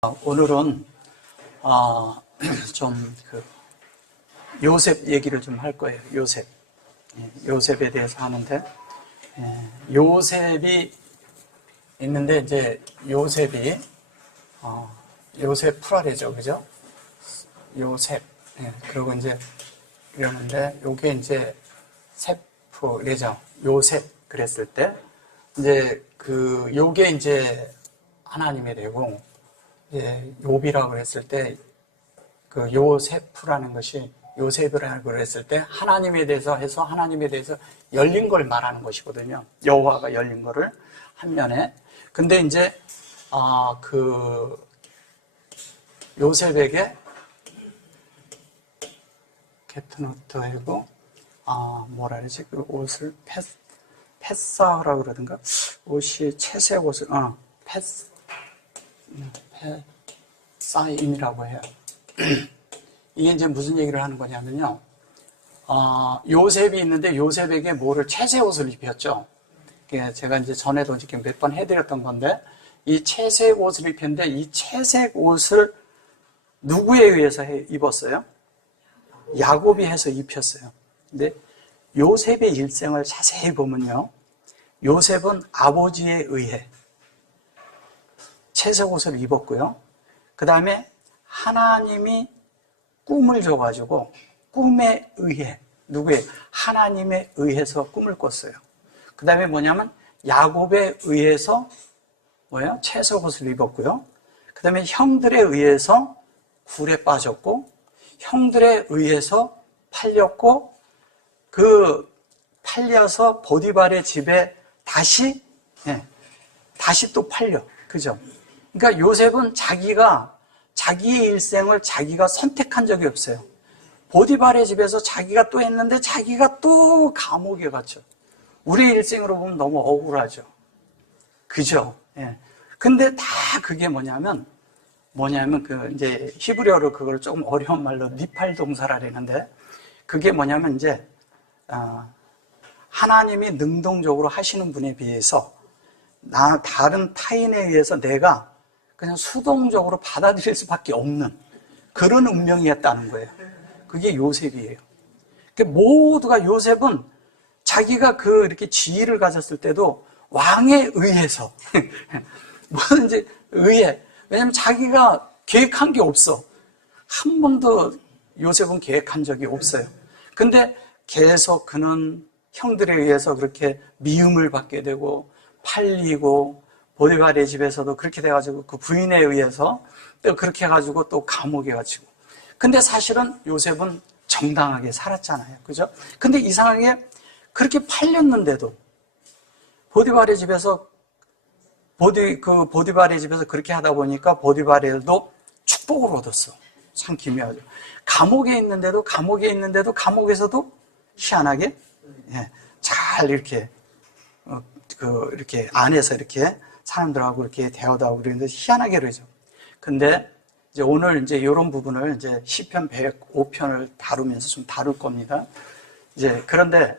오늘은 좀 요셉 얘기를 좀 할 거예요. 요셉에 대해서 하는데, 요셉이 있는데 이제 요셉이 요셉 프라레죠, 그죠? 요셉. 그리고 이제 이러는데 요게 이제 세프레죠. 요셉 그랬을 때 이제 요게 이제 하나님이 되고. 욥이라고 했을 때, 요세프라는 것이, 요셉이라고 했을 때, 하나님에 대해서 해서, 하나님에 대해서 열린 걸 말하는 것이거든요. 여호와가 열린 거를, 한 면에. 근데 이제, 요셉에게, 게트노트하고, 뭐라 그러지? 그 옷을, 패사라고 그러던가? 옷이 채색 옷을, 사인이라고 해요. 이게 이제 무슨 얘기를 하는 거냐면요. 요셉이 있는데 요셉에게 뭐를 채색 옷을 입혔죠. 제가 이제 전에도 이렇게 몇 번 해드렸던 건데, 이 채색 옷을 입혔는데 이 채색 옷을 누구에 의해서 입었어요? 야곱이 해서 입혔어요. 근데 요셉의 일생을 자세히 보면요. 요셉은 아버지에 의해 채색 옷을 입었고요. 그 다음에 하나님이 꿈을 줘가지고 꿈에 의해, 누구의? 하나님에 의해서 꿈을 꿨어요. 그 다음에 뭐냐면 야곱에 의해서 채색 옷을 입었고요. 그 다음에 형들에 의해서 굴에 빠졌고, 형들에 의해서 팔렸고, 팔려서 보디발의 집에 다시 또 팔려. 그죠? 그러니까 요셉은 자기의 일생을 자기가 선택한 적이 없어요. 보디발의 집에서 자기가 또 했는데 자기가 또 감옥에 갇혀. 우리의 일생으로 보면 너무 억울하죠. 그죠? 근데 다 그게 뭐냐면 이제 히브리어로 그걸 조금 어려운 말로 니팔 동사라 그러는데, 그게 뭐냐면 이제 하나님이 능동적으로 하시는 분에 비해서 다른 타인에 의해서 내가 그냥 수동적으로 받아들일 수밖에 없는 그런 운명이었다는 거예요. 그게 요셉이에요. 모두가, 요셉은 자기가 이렇게 지위를 가졌을 때도 왕에 의해서 뭐든지 의해. 왜냐면 자기가 계획한 게 없어. 한 번도 요셉은 계획한 적이 없어요. 근데 계속 그는 형들에 의해서 그렇게 미움을 받게 되고 팔리고, 보디발의 집에서도 그렇게 돼가지고 그 부인에 의해서 또 그렇게 해가지고 또 감옥에 갇히고. 근데 사실은 요셉은 정당하게 살았잖아요. 그죠? 근데 이상하게 그렇게 팔렸는데도 보디발의 집에서 보디발의 집에서 그렇게 하다 보니까 보디발에도 축복을 얻었어. 참 기묘하죠. 감옥에 있는데도 감옥에서도 희한하게 잘 이렇게 이렇게 안에서 이렇게 사람들하고 이렇게 대화하고 그러는데 희한하게 그러죠. 근데 이제 오늘 이제 이런 부분을 이제 시편 105편을 다루면서 좀 다룰 겁니다. 이제 그런데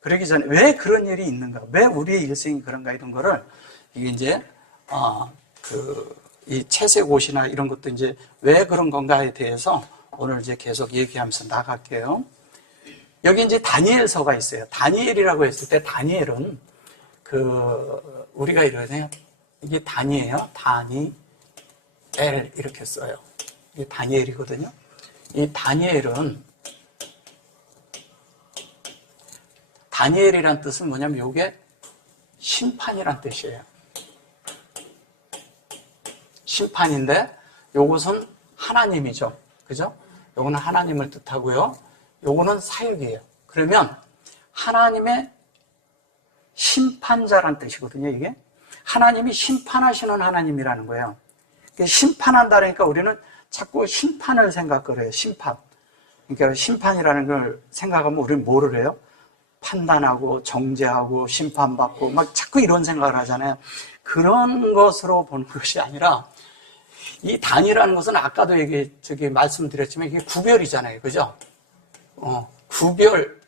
그러기 전에 왜 그런 일이 있는가? 왜 우리의 일생이 그런가? 이런 거를 이게 이제 이 채색 옷이나 이런 것도 이제 왜 그런 건가에 대해서 오늘 이제 계속 얘기하면서 나갈게요. 여기 이제 다니엘서가 있어요. 다니엘이라고 했을 때 다니엘은 우리가 이러네요. 이게 단이에요. 다니엘 이렇게 써요. 이게 다니엘이거든요. 이 다니엘이란 뜻은 뭐냐면 이게 심판이란 뜻이에요. 심판인데 요것은 하나님이죠. 그죠? 요거는 하나님을 뜻하고요. 요거는 사역이에요. 그러면 하나님의 심판자란 뜻이거든요, 이게. 하나님이 심판하시는 하나님이라는 거예요. 심판한다니까 우리는 자꾸 심판을 생각을 해요, 심판. 그러니까 심판이라는 걸 생각하면 우리는 뭐를 해요? 판단하고, 정죄하고, 심판받고, 막 자꾸 이런 생각을 하잖아요. 그런 것으로 보는 것이 아니라, 이 단이라는 것은 아까도 말씀드렸지만 이게 구별이잖아요, 그죠?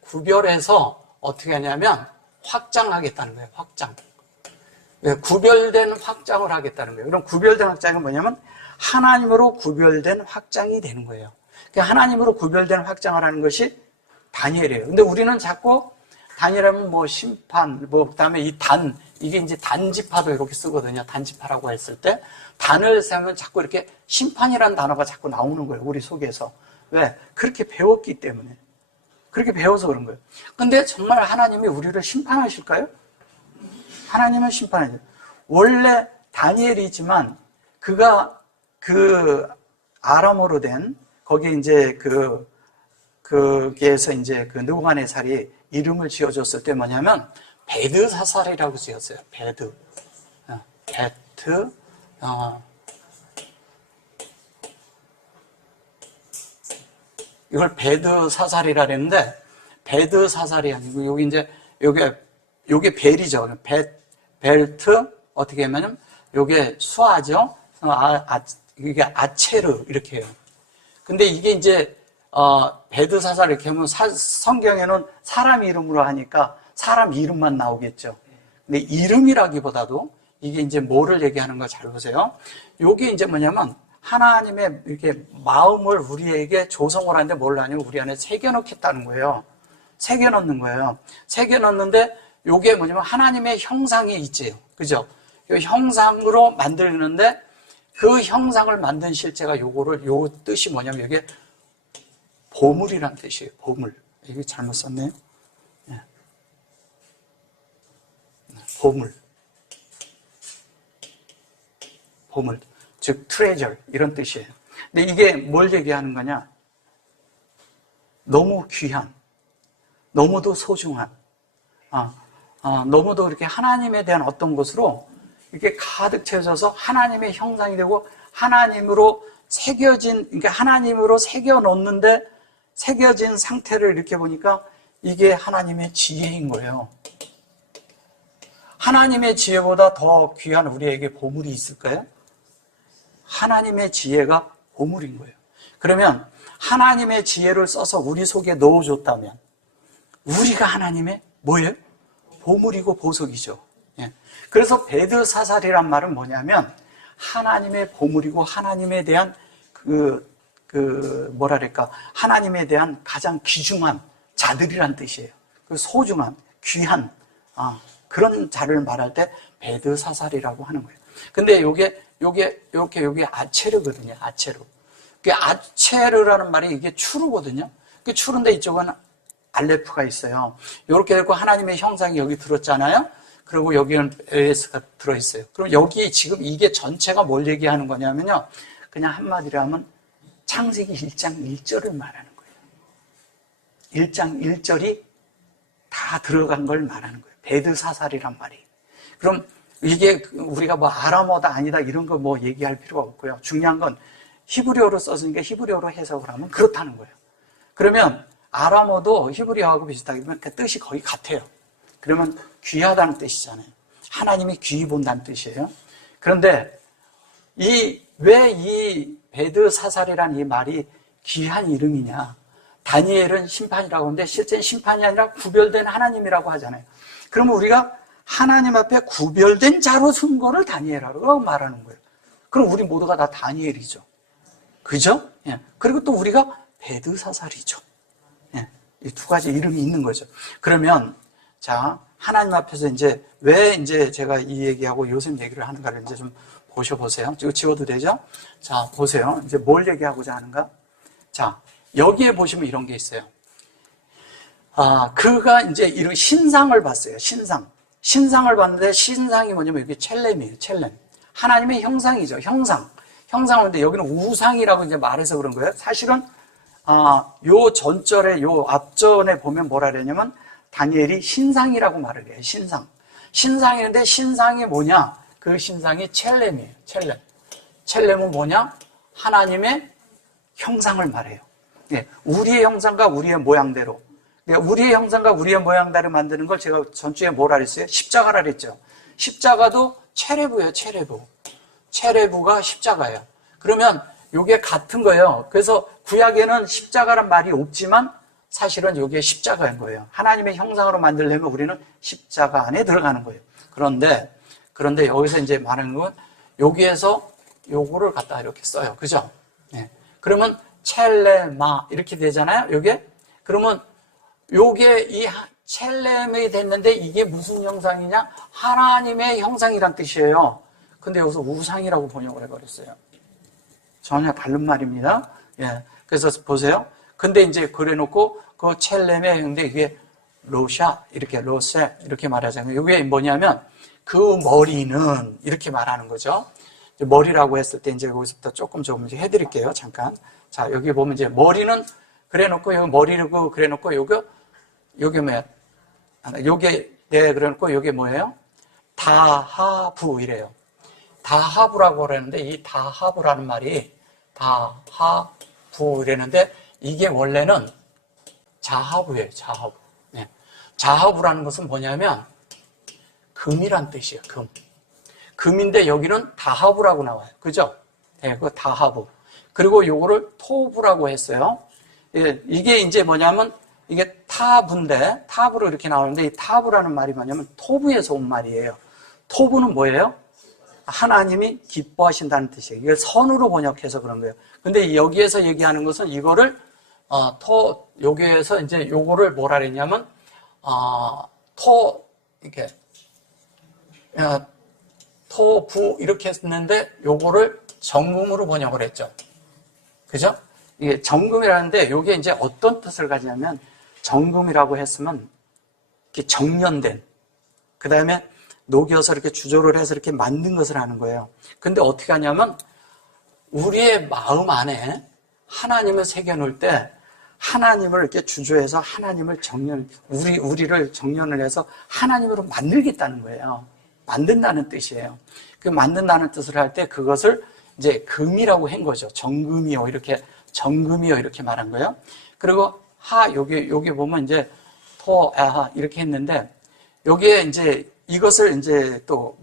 구별해서 어떻게 하냐면, 확장하겠다는 거예요, 확장. 구별된 확장을 하겠다는 거예요. 그럼 구별된 확장이 뭐냐면 하나님으로 구별된 확장이 되는 거예요. 하나님으로 구별된 확장을 하는 것이 다니엘이에요. 근데 우리는 자꾸 다니엘하면 뭐 심판, 뭐 그다음에 이게 이제 단지파도 이렇게 쓰거든요. 단지파라고 했을 때 단을 세면 자꾸 이렇게 심판이라는 단어가 자꾸 나오는 거예요. 우리 속에서. 왜? 그렇게 배웠기 때문에. 그렇게 배워서 그런 거예요. 근데 정말 하나님이 우리를 심판하실까요? 하나님은 심판하죠. 원래 다니엘이지만 그가 그 아람어로 된 거기에 이제 거기에서 이제 그 느부갓네살이 이름을 지어줬을 때 뭐냐면 베드사살이라고 지었어요. 이걸 베드사살이라 그랬는데 베드사살이 아니고 여기 이제 요게 벨이죠. 벨트 어떻게 하면은 요게 수아죠. 이게 아체르 이렇게 해요. 근데 이게 이제 베드사살 이렇게 하면 성경에는 사람 이름으로 하니까 사람 이름만 나오겠죠. 근데 이름이라기보다도 이게 이제 뭐를 얘기하는 거 잘 보세요. 요게 이제 뭐냐면 하나님의 이렇게 마음을 우리에게 조성을 하는데 뭘 하냐면 우리 안에 새겨넣겠다는 거예요. 새겨넣는 거예요. 새겨넣는데 요게 뭐냐면 하나님의 형상이 있지요. 그죠? 요 형상으로 만들는데 그 형상을 만든 실제가 요 뜻이 뭐냐면 이게 보물이란 뜻이에요. 보물. 이게 잘못 썼네요. 네. 보물. 즉 treasure 이런 뜻이에요. 근데 이게 뭘 얘기하는 거냐? 너무 귀한, 너무도 소중한, 너무도 이렇게 하나님에 대한 어떤 것으로 이렇게 가득 채워져서 하나님의 형상이 되고 하나님으로 새겨진, 그러니까 하나님으로 새겨 놓는데 새겨진 상태를 이렇게 보니까 이게 하나님의 지혜인 거예요. 하나님의 지혜보다 더 귀한 우리에게 보물이 있을까요? 하나님의 지혜가 보물인 거예요. 그러면 하나님의 지혜를 써서 우리 속에 넣어줬다면 우리가 하나님의 뭐예요? 보물이고 보석이죠. 예. 그래서 베드사살이란 말은 뭐냐면 하나님의 보물이고 하나님에 대한 뭐랄까 하나님에 대한 가장 귀중한 자들이란 뜻이에요. 그 소중한 귀한 그런 자를 말할 때 베드사살이라고 하는 거예요. 근데 요게 아체르거든요. 아체르. 그 아체르라는 말이 이게 추르거든요. 그 추르인데 이쪽은 알레프가 있어요. 이렇게 되고 하나님의 형상이 여기 들었잖아요. 그리고 여기는 LS가 들어있어요. 그럼 여기 지금 이게 전체가 뭘 얘기하는 거냐면요. 그냥 한마디로 하면 창세기 1장 1절을 말하는 거예요. 1장 1절이 다 들어간 걸 말하는 거예요. 베드사살이란 말이. 그럼 이게 우리가 뭐 아람어다 아니다 이런 거 뭐 얘기할 필요가 없고요. 중요한 건 히브리어로 썼으니까 히브리어로 해석을 하면 그렇다는 거예요. 그러면 아람어도 히브리어하고 비슷하게 보면 그 뜻이 거의 같아요. 그러면 귀하다는 뜻이잖아요. 하나님이 귀히 본다는 뜻이에요. 그런데 왜 이 베드사살이라는 이 말이 귀한 이름이냐? 다니엘은 심판이라고 하는데 실제는 심판이 아니라 구별된 하나님이라고 하잖아요. 그러면 우리가 하나님 앞에 구별된 자로 쓴 거를 다니엘이라고 말하는 거예요. 그럼 우리 모두가 다 다니엘이죠. 그죠? 예. 그리고 또 우리가 베드사살이죠. 예. 이 두 가지 이름이 있는 거죠. 그러면 자 하나님 앞에서 이제 왜 이제 제가 이 얘기하고 요셉 얘기를 하는가를 이제 좀 보셔보세요. 이거 지워도 되죠? 자 보세요. 이제 뭘 얘기하고자 하는가? 자 여기에 보시면 이런 게 있어요. 그가 이제 이런 신상을 봤어요. 신상을 봤는데 신상이 뭐냐면 이게 첼렘이에요. 첼렘. 하나님의 형상이죠. 형상을 봤는데 여기는 우상이라고 이제 말해서 그런 거예요. 사실은 요 전절에 요 앞전에 보면 뭐라 그러냐면 다니엘이 신상이라고 말을 해요. 신상이는데 신상이 뭐냐? 그 신상이 첼렘이에요. 첼렘은 뭐냐? 하나님의 형상을 말해요. 네, 우리의 형상과 우리의 모양대로. 우리의 형상과 우리의 모양대로 만드는 걸 제가 전주에 뭐라 그랬어요? 십자가라 그랬죠. 십자가도 체레브예요. 체레브가 십자가예요. 그러면 이게 같은 거예요. 그래서 구약에는 십자가란 말이 없지만 사실은 이게 십자가인 거예요. 하나님의 형상으로 만들려면 우리는 십자가 안에 들어가는 거예요. 그런데 그런데 여기서 이제 말하는 건 여기에서 요거를 갖다 이렇게 써요. 그죠? 네. 그러면 첼레마 이렇게 되잖아요. 요게 그러면 요게 이 첼렘이 됐는데 이게 무슨 형상이냐? 하나님의 형상이란 뜻이에요. 근데 여기서 우상이라고 번역을 해버렸어요. 전혀 다른 말입니다. 예. 그래서 보세요. 근데 이제 그래 놓고 그 첼렘에 근데 이게 로샤 이렇게 로세 이렇게 말하잖아요. 이게 뭐냐면 그 머리는 이렇게 말하는 거죠. 머리라고 했을 때 이제 여기서부터 조금 해드릴게요. 잠깐. 자, 여기 보면 이제 머리는 그래 놓고 여기 머리고 그래 놓고 요게 뭐야? 요게 네 그래 놓고 요게 뭐예요? 다하부 이래요. 다하부라고 그러는데 이 다하부라는 말이 다하부 이랬는데 이게 원래는 자하부예요. 자하부. 네. 자하부라는 것은 뭐냐면 금이란 뜻이에요. 금. 금인데 여기는 다하부라고 나와요. 그죠? 네, 그 다하부. 그리고 요거를 토부라고 했어요. 예, 이게 이제 뭐냐면 이게 타부인데 타부로 이렇게 나오는데 이 타부라는 말이 뭐냐면 토부에서 온 말이에요. 토부는 뭐예요? 하나님이 기뻐하신다는 뜻이에요. 이걸 선으로 번역해서 그런 거예요. 근데 여기에서 얘기하는 것은 이거를 여기에서 이제 요거를 뭐라 그랬냐면 이렇게 토부 이렇게 했는데 요거를 정금으로 번역을 했죠. 그죠? 이게 정금이라는데 요게 이제 어떤 뜻을 가지냐면 정금이라고 했으면 이렇게 정련된 그 다음에 녹여서 이렇게 주조를 해서 이렇게 만든 것을 하는 거예요. 근데 어떻게 하냐면 우리의 마음 안에 하나님을 새겨놓을 때 하나님을 이렇게 주조해서 하나님을 우리를 정련을 해서 하나님으로 만들겠다는 거예요. 만든다는 뜻이에요. 그 만든다는 뜻을 할 때 그것을 이제 금이라고 한 거죠. 정금이요. 이렇게 정금이요. 이렇게 말한 거예요. 그리고 여기 보면 이제 이렇게 했는데 여기에 이제 이것을 이제 또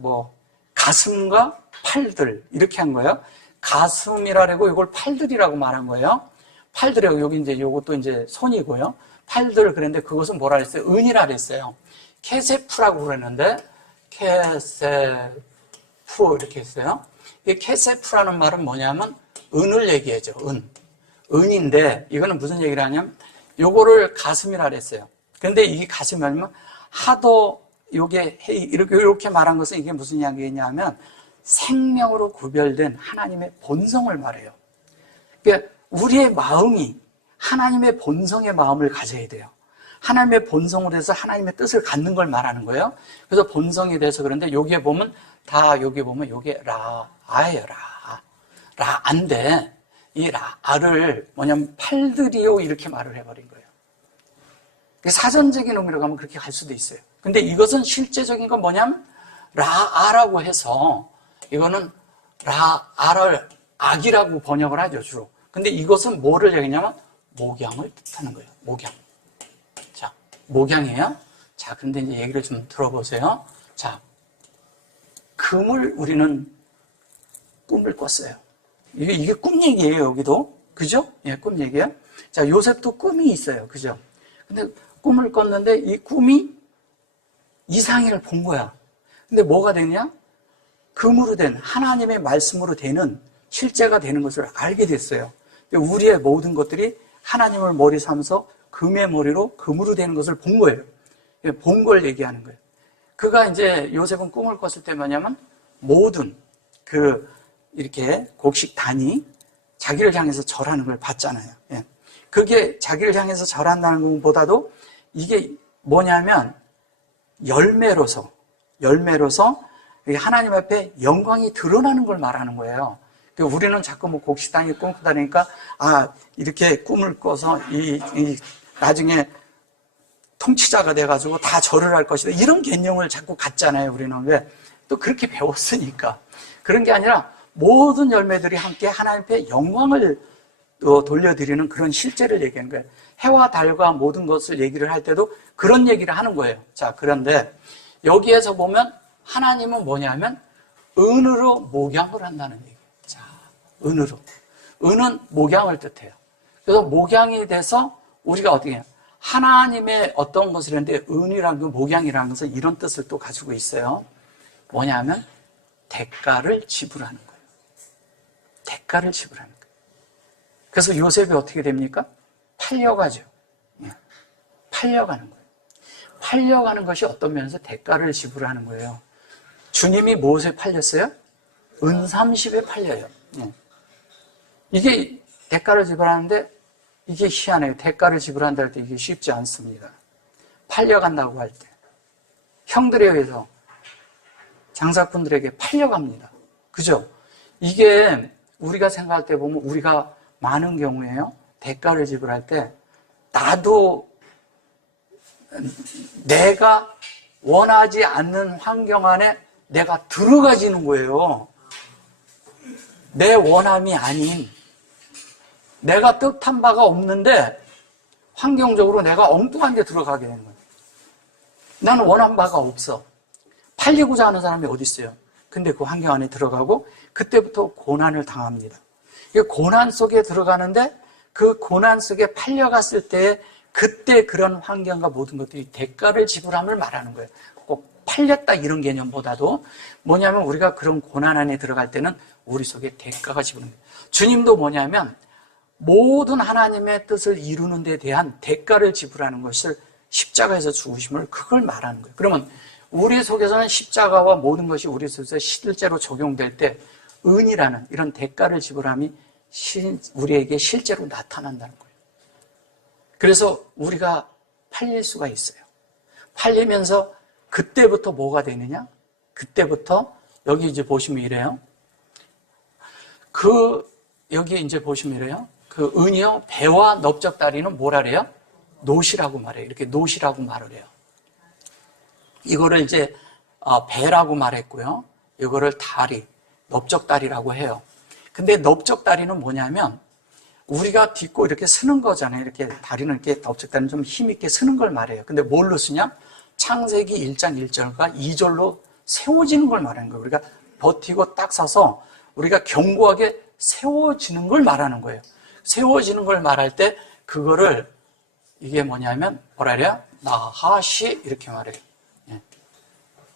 가슴과 팔들 이렇게 한 거예요. 가슴이라고 이걸 팔들이라고 말한 거예요. 팔들이라고 여기 이제 요것도 이제 손이고요. 팔들 그랬는데 그것은 뭐라 그랬어요? 은이라 그랬어요. 케세프라고 그랬는데 케세프 이렇게 했어요. 이 케세프라는 말은 뭐냐면 은을 얘기하죠. 은인데 이거는 무슨 얘기를 하냐면 요거를 가슴이라 그랬어요. 근데 이게 가슴이 아니면 하도 요게 이렇게 말한 것은 이게 무슨 이야기냐면 생명으로 구별된 하나님의 본성을 말해요. 그러니까 우리의 마음이 하나님의 본성의 마음을 가져야 돼요. 하나님의 본성으로 해서 하나님의 뜻을 갖는 걸 말하는 거예요. 그래서 본성이 돼서 그런데 여기에 보면 여기 보면 요게 라아예요. 라안데 이 라아를 뭐냐면 팔들이요 이렇게 말을 해버린 거예요. 사전적인 의미로 가면 그렇게 갈 수도 있어요. 근데 이것은 실제적인 건 뭐냐면 라아라고 해서 이거는 라아를 악이라고 번역을 하죠 주로. 근데 이것은 뭐를 얘기냐면 목양을 뜻하는 거예요. 목양. 자, 목양이에요. 자, 근데 이제 얘기를 좀 들어보세요. 자, 금을 우리는 꿈을 꿨어요. 이게 꿈 얘기예요, 여기도. 그죠? 예, 꿈 얘기예요. 자, 요셉도 꿈이 있어요. 그죠? 근데 꿈을 꿨는데 이 꿈이 이상을 본 거야. 근데 뭐가 되냐? 금으로 된 하나님의 말씀으로 되는 실제가 되는 것을 알게 됐어요. 우리의 모든 것들이 하나님을 머리 삼아서 금의 머리로 금으로 되는 것을 본 거예요. 본 걸 얘기하는 거예요. 그가 이제 요셉은 꿈을 꿨을 때 뭐냐면 모든 이렇게 곡식단이 자기를 향해서 절하는 걸 봤잖아요. 예. 그게 자기를 향해서 절한다는 것보다도 이게 뭐냐면 열매로서 하나님 앞에 영광이 드러나는 걸 말하는 거예요. 우리는 자꾸 곡식단이 꿈꾸다 보니까 이렇게 꿈을 꿔서 나중에 통치자가 돼가지고 다 절을 할 것이다 이런 개념을 자꾸 갖잖아요. 우리는 왜? 또 그렇게 배웠으니까. 그런 게 아니라 모든 열매들이 함께 하나님 앞에 영광을 돌려드리는 그런 실제를 얘기하는 거예요. 해와 달과 모든 것을 얘기를 할 때도 그런 얘기를 하는 거예요. 자, 그런데 여기에서 보면 하나님은 뭐냐면 은으로 목양을 한다는 얘기예요. 자, 은으로. 은은 목양을 뜻해요. 그래서 목양이 돼서 우리가 어떻게 해요? 하나님의 어떤 것을 했는데 은이라는 그 목양이라는 것은 이런 뜻을 또 가지고 있어요. 뭐냐면 대가를 지불하는 거예요. 대가를 지불하는 거예요. 그래서 요셉이 어떻게 됩니까? 팔려가죠. 팔려가는 거예요. 팔려가는 것이 어떤 면에서 대가를 지불하는 거예요. 주님이 무엇에 팔렸어요? 은 30에 팔려요. 이게 대가를 지불하는데 이게 희한해요. 대가를 지불한다 할 때 이게 쉽지 않습니다. 팔려간다고 할 때 형들에 의해서 장사꾼들에게 팔려갑니다. 그죠? 이게 우리가 생각할 때 보면 우리가 많은 경우에요. 대가를 지불할 때 나도 내가 원하지 않는 환경 안에 내가 들어가지는 거예요. 내 원함이 아닌 내가 뜻한 바가 없는데 환경적으로 내가 엉뚱한 데 들어가게 되는 거예요. 나는 원한 바가 없어. 팔리고자 하는 사람이 어디 있어요? 근데 그 환경 안에 들어가고 그때부터 고난을 당합니다. 고난 속에 들어가는데 그 고난 속에 팔려갔을 때 그때 그런 환경과 모든 것들이 대가를 지불함을 말하는 거예요. 꼭 팔렸다 이런 개념보다도 뭐냐면 우리가 그런 고난 안에 들어갈 때는 우리 속에 대가가 지불합니다. 주님도 뭐냐면 모든 하나님의 뜻을 이루는 데 대한 대가를 지불하는 것을 십자가에서 죽으심을 그걸 말하는 거예요. 그러면 우리 속에서는 십자가와 모든 것이 우리 속에서 실제로 적용될 때 은이라는 이런 대가를 지불함이 우리에게 실제로 나타난다는 거예요. 그래서 우리가 팔릴 수가 있어요. 팔리면서 그때부터 뭐가 되느냐? 그때부터 여기 이제 보시면 이래요. 여기 이제 보시면 이래요. 그 은이요, 배와 넓적다리는 뭐라 그래요? 노시라고 말해요. 이렇게 노시라고 말을 해요. 이거를 이제 배라고 말했고요. 이거를 다리, 넓적다리라고 해요. 근데 넓적다리는 뭐냐면 우리가 딛고 이렇게 서는 거잖아요. 이렇게 다리는 이렇게 넓적다리는 좀 힘있게 서는 걸 말해요. 근데 뭘로 쓰냐? 창세기 1장 1절과 2절로 세워지는 걸 말하는 거예요. 우리가 버티고 딱 서서 우리가 견고하게 세워지는 걸 말하는 거예요. 세워지는 걸 말할 때 그거를 이게 뭐냐면 뭐라 그래요? 나하시 이렇게 말해요.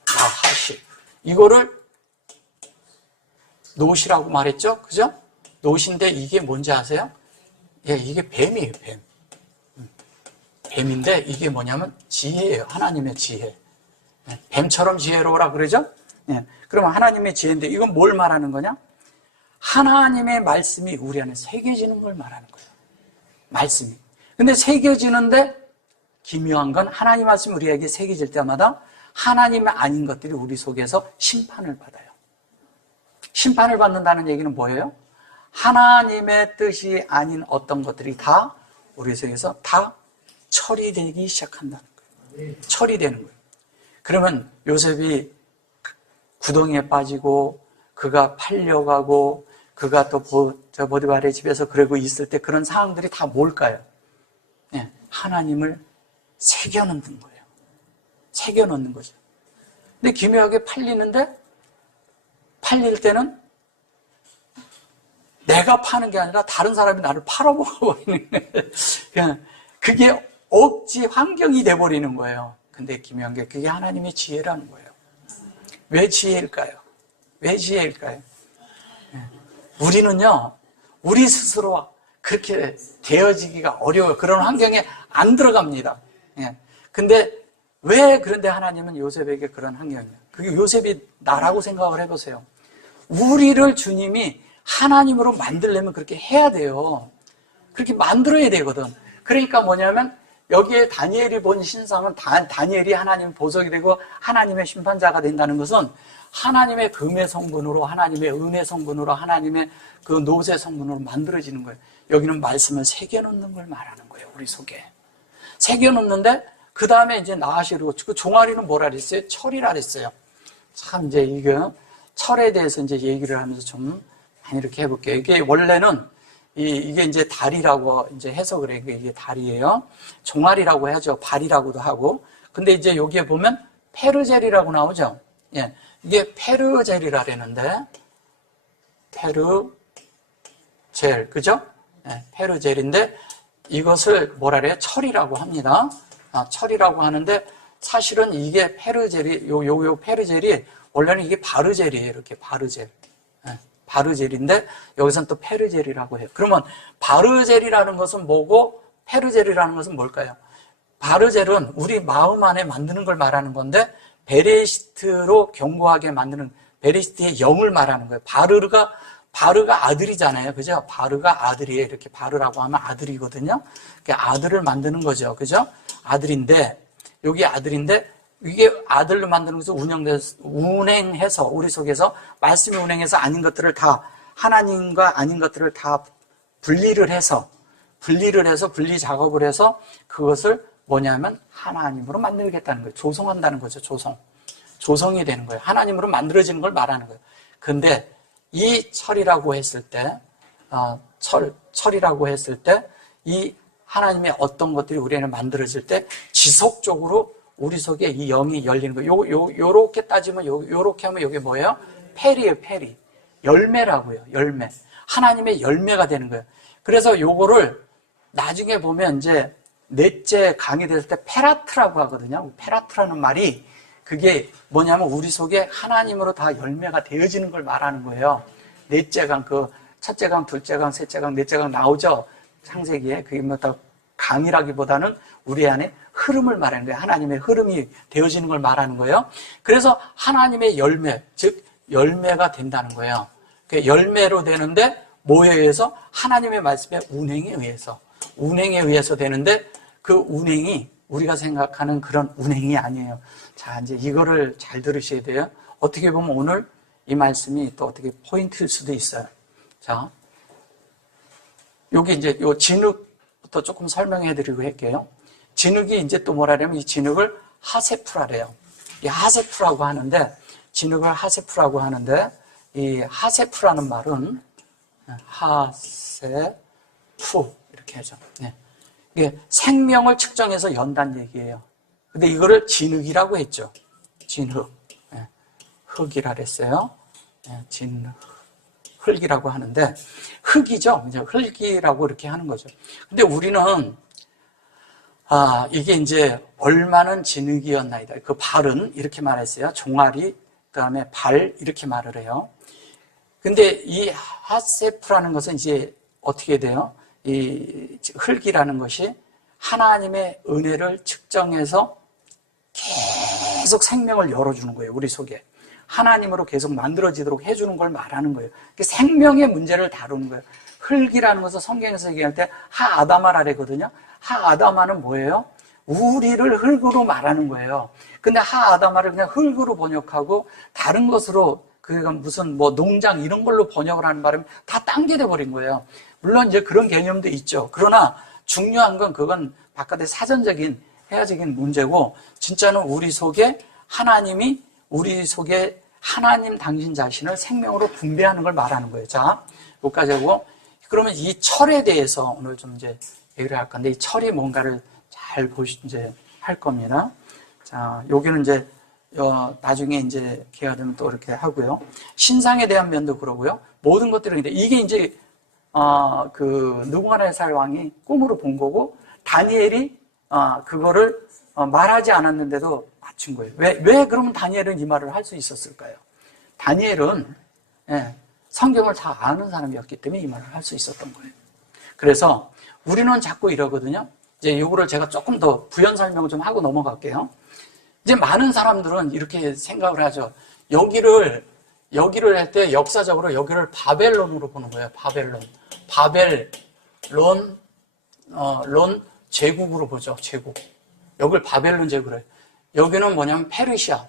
나하시. 이거를 노시라고 말했죠? 그죠? 노시인데 이게 뭔지 아세요? 예, 이게 뱀이에요, 뱀. 뱀인데 이게 뭐냐면 지혜예요. 하나님의 지혜. 뱀처럼 지혜로우라 그러죠? 예, 그러면 하나님의 지혜인데 이건 뭘 말하는 거냐? 하나님의 말씀이 우리 안에 새겨지는 걸 말하는 거예요. 말씀이. 근데 새겨지는데 기묘한 건 하나님 말씀이 우리에게 새겨질 때마다 하나님의 아닌 것들이 우리 속에서 심판을 받아요. 심판을 받는다는 얘기는 뭐예요? 하나님의 뜻이 아닌 어떤 것들이 다 우리 속에서 다 처리되기 시작한다는 거예요. 처리되는 거예요. 그러면 요셉이 구덩이에 빠지고 그가 팔려가고 그가 또 보디발의 집에서 그러고 있을 때 그런 상황들이 다 뭘까요? 네, 하나님을 새겨놓는 거예요. 새겨놓는 거죠. 근데 기묘하게 팔릴 때는 내가 파는 게 아니라 다른 사람이 나를 팔아먹어 버리는 거예요. 그게 억지 환경이 돼버리는 거예요. 근데 기묘한 게 그게 하나님의 지혜라는 거예요. 왜 지혜일까요? 왜 지혜일까요? 우리는요, 우리 스스로 그렇게 되어지기가 어려워요. 그런 환경에 안 들어갑니다. 근데 왜 그런데 하나님은 요셉에게 그런 환경이에요? 그게 요셉이 나라고 생각을 해보세요. 우리를 주님이 하나님으로 만들려면 그렇게 해야 돼요. 그렇게 만들어야 되거든. 그러니까 뭐냐면 여기에 다니엘이 본 신상은 다니엘이 하나님 보석이 되고 하나님의 심판자가 된다는 것은 하나님의 금의 성분으로, 하나님의 은의 성분으로, 하나님의 그 노새 성분으로 만들어지는 거예요. 여기는 말씀을 새겨놓는 걸 말하는 거예요. 우리 속에. 새겨놓는데 그 다음에 이제 나하시고 그 종아리는 뭐라 그랬어요? 철이라 그랬어요. 참 이제 이거 철에 대해서 이제 얘기를 하면서 좀 많이 이렇게 해볼게요. 이게 원래는 이게 이제 다리라고 이제 해석을 해요. 이게 다리예요. 종아리라고 하죠. 발이라고도 하고. 근데 이제 여기에 보면 페르젤이라고 나오죠. 예. 이게 페르젤이라는데 페르젤, 그죠? 예, 페르젤인데 이것을 뭐라 그래요? 철이라고 합니다. 철이라고 하는데 사실은 이게 페르젤이 요 페르젤이 원래는 이게 바르젤이에요. 이렇게 바르젤. 예, 바르젤인데 여기서는 또 페르젤이라고 해요. 그러면 바르젤이라는 것은 뭐고 페르젤이라는 것은 뭘까요? 바르젤은 우리 마음 안에 만드는 걸 말하는 건데 베레시트로 견고하게 만드는 베레시트의 영을 말하는 거예요. 바르가 아들이잖아요. 그죠? 바르가 아들이에요. 이렇게 바르라고 하면 아들이거든요. 아들을 만드는 거죠. 그죠? 아들인데, 여기 아들인데, 이게 아들로 만드는 것을 운행해서, 우리 속에서, 말씀이 운행해서 아닌 것들을 다, 하나님과 아닌 것들을 다 분리 작업을 해서 그것을 뭐냐면 하나님으로 만들겠다는 거예요. 조성한다는 거죠. 조성이 되는 거예요. 하나님으로 만들어지는 걸 말하는 거예요. 근데 이 철이라고 했을 때, 철이라고 했을 때, 이 하나님의 어떤 것들이 우리에게 만들어질 때 지속적으로 우리 속에 이 영이 열리는 거예요. 요렇게 따지면, 요렇게 하면 이게 뭐예요? 페리예요, 페리. 열매라고요, 열매. 하나님의 열매가 되는 거예요. 그래서 요거를 나중에 보면 이제 넷째 강의 됐을 때 페라트라고 하거든요. 페라트라는 말이 그게 뭐냐면 우리 속에 하나님으로 다 열매가 되어지는 걸 말하는 거예요. 넷째 강, 첫째 강, 둘째 강, 셋째 강, 넷째 강 나오죠. 창세기에. 그게 뭐 다 강이라기보다는 우리 안에 흐름을 말하는 거예요. 하나님의 흐름이 되어지는 걸 말하는 거예요. 그래서 하나님의 열매, 즉 열매가 된다는 거예요. 열매로 되는데 뭐에 의해서? 하나님의 말씀의 운행에 의해서 되는데 그 운행이 우리가 생각하는 그런 운행이 아니에요. 자, 이제 이거를 잘 들으셔야 돼요. 어떻게 보면 오늘 이 말씀이 또 어떻게 포인트일 수도 있어요. 자, 여기 이제 요 진흙부터 조금 설명해 드리고 할게요. 진흙이 이제 또 뭐라냐면 이 진흙을 하세프라래요. 이 하세프라고 하는데, 진흙을 하세프라고 하는데, 이 하세프라는 말은 하세프 이렇게 하죠. 네. 이게 생명을 측정해서 연단 얘기예요. 근데 이거를 진흙이라고 했죠. 진흙. 네. 흙이라 그랬어요. 네. 진흙. 흙이라고 하는데, 흙이죠. 이제 흙이라고 이렇게 하는 거죠. 근데 우리는, 이게 이제 얼마는 진흙이었나이다. 그 발은 이렇게 말했어요. 종아리, 그 다음에 발, 이렇게 말을 해요. 근데 이 하세프라는 것은 이제 어떻게 돼요? 이 흙이라는 것이 하나님의 은혜를 측정해서 계속 생명을 열어주는 거예요. 우리 속에. 하나님으로 계속 만들어지도록 해주는 걸 말하는 거예요. 생명의 문제를 다루는 거예요. 흙이라는 것은 성경에서 얘기할 때 하아다마라거든요. 하아다마는 뭐예요? 우리를 흙으로 말하는 거예요. 근데 하아다마를 그냥 흙으로 번역하고 다른 것으로 그가 무슨 뭐 농장 이런 걸로 번역을 하는 바람에 다 딴 게 돼버린 거예요. 물론 이제 그런 개념도 있죠. 그러나 중요한 건 그건 바깥의 사전적인 해야적인 문제고, 진짜는 우리 속에 하나님이 우리 속에 하나님 당신 자신을 생명으로 분배하는 걸 말하는 거예요. 자, 여기까지 하고, 그러면 이 철에 대해서 오늘 좀 이제 얘기를 할 건데, 이 철이 뭔가를 잘 이제 할 겁니다. 자, 여기는 이제 나중에 이제 기회가 되면 또 이렇게 하고요. 신상에 대한 면도 그러고요. 모든 것들은 이게 이제 느부갓네살 왕이 꿈으로 본 거고, 다니엘이 그거를 말하지 않았는데도 맞춘 거예요. 왜 그러면 다니엘은 이 말을 할 수 있었을까요? 다니엘은 성경을 다 아는 사람이었기 때문에 이 말을 할 수 있었던 거예요. 그래서 우리는 자꾸 이러거든요. 이제 이거를 제가 조금 더 부연 설명을 좀 하고 넘어갈게요. 이제 많은 사람들은 이렇게 생각을 하죠. 여기를 할 때 역사적으로 여기를 바벨론으로 보는 거예요. 바벨론 제국으로 보죠. 제국. 여기를 바벨론 제국으로 해요. 여기는 뭐냐면 페르시아로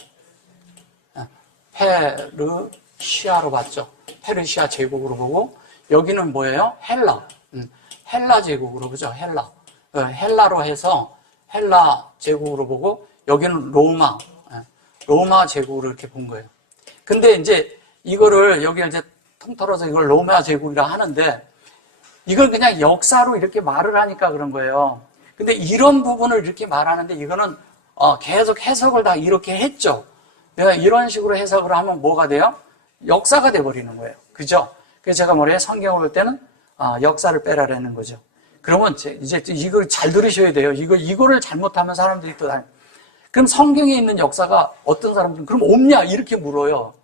봤죠. 페르시아 제국으로 보고, 여기는 뭐예요? 헬라 제국으로 보죠. 헬라로 해서 헬라 제국으로 보고, 여기는 로마 제국으로 이렇게 본 거예요. 근데 이제 이거를 여기 이제 통틀어서 이걸 로마 제국이라 하는데, 이걸 그냥 역사로 이렇게 말을 하니까 그런 거예요. 근데 이런 부분을 이렇게 말하는데, 이거는 계속 해석을 다 이렇게 했죠. 내가 이런 식으로 해석을 하면 뭐가 돼요? 역사가 돼버리는 거예요. 그죠? 그래서 제가 뭐래요? 성경을 볼 때는 역사를 빼라라는 거죠. 그러면 이제 이걸 잘 들으셔야 돼요. 이거를 잘못하면 사람들이 또 그럼 성경에 있는 역사가 어떤 사람들은 그럼 없냐? 이렇게 물어요.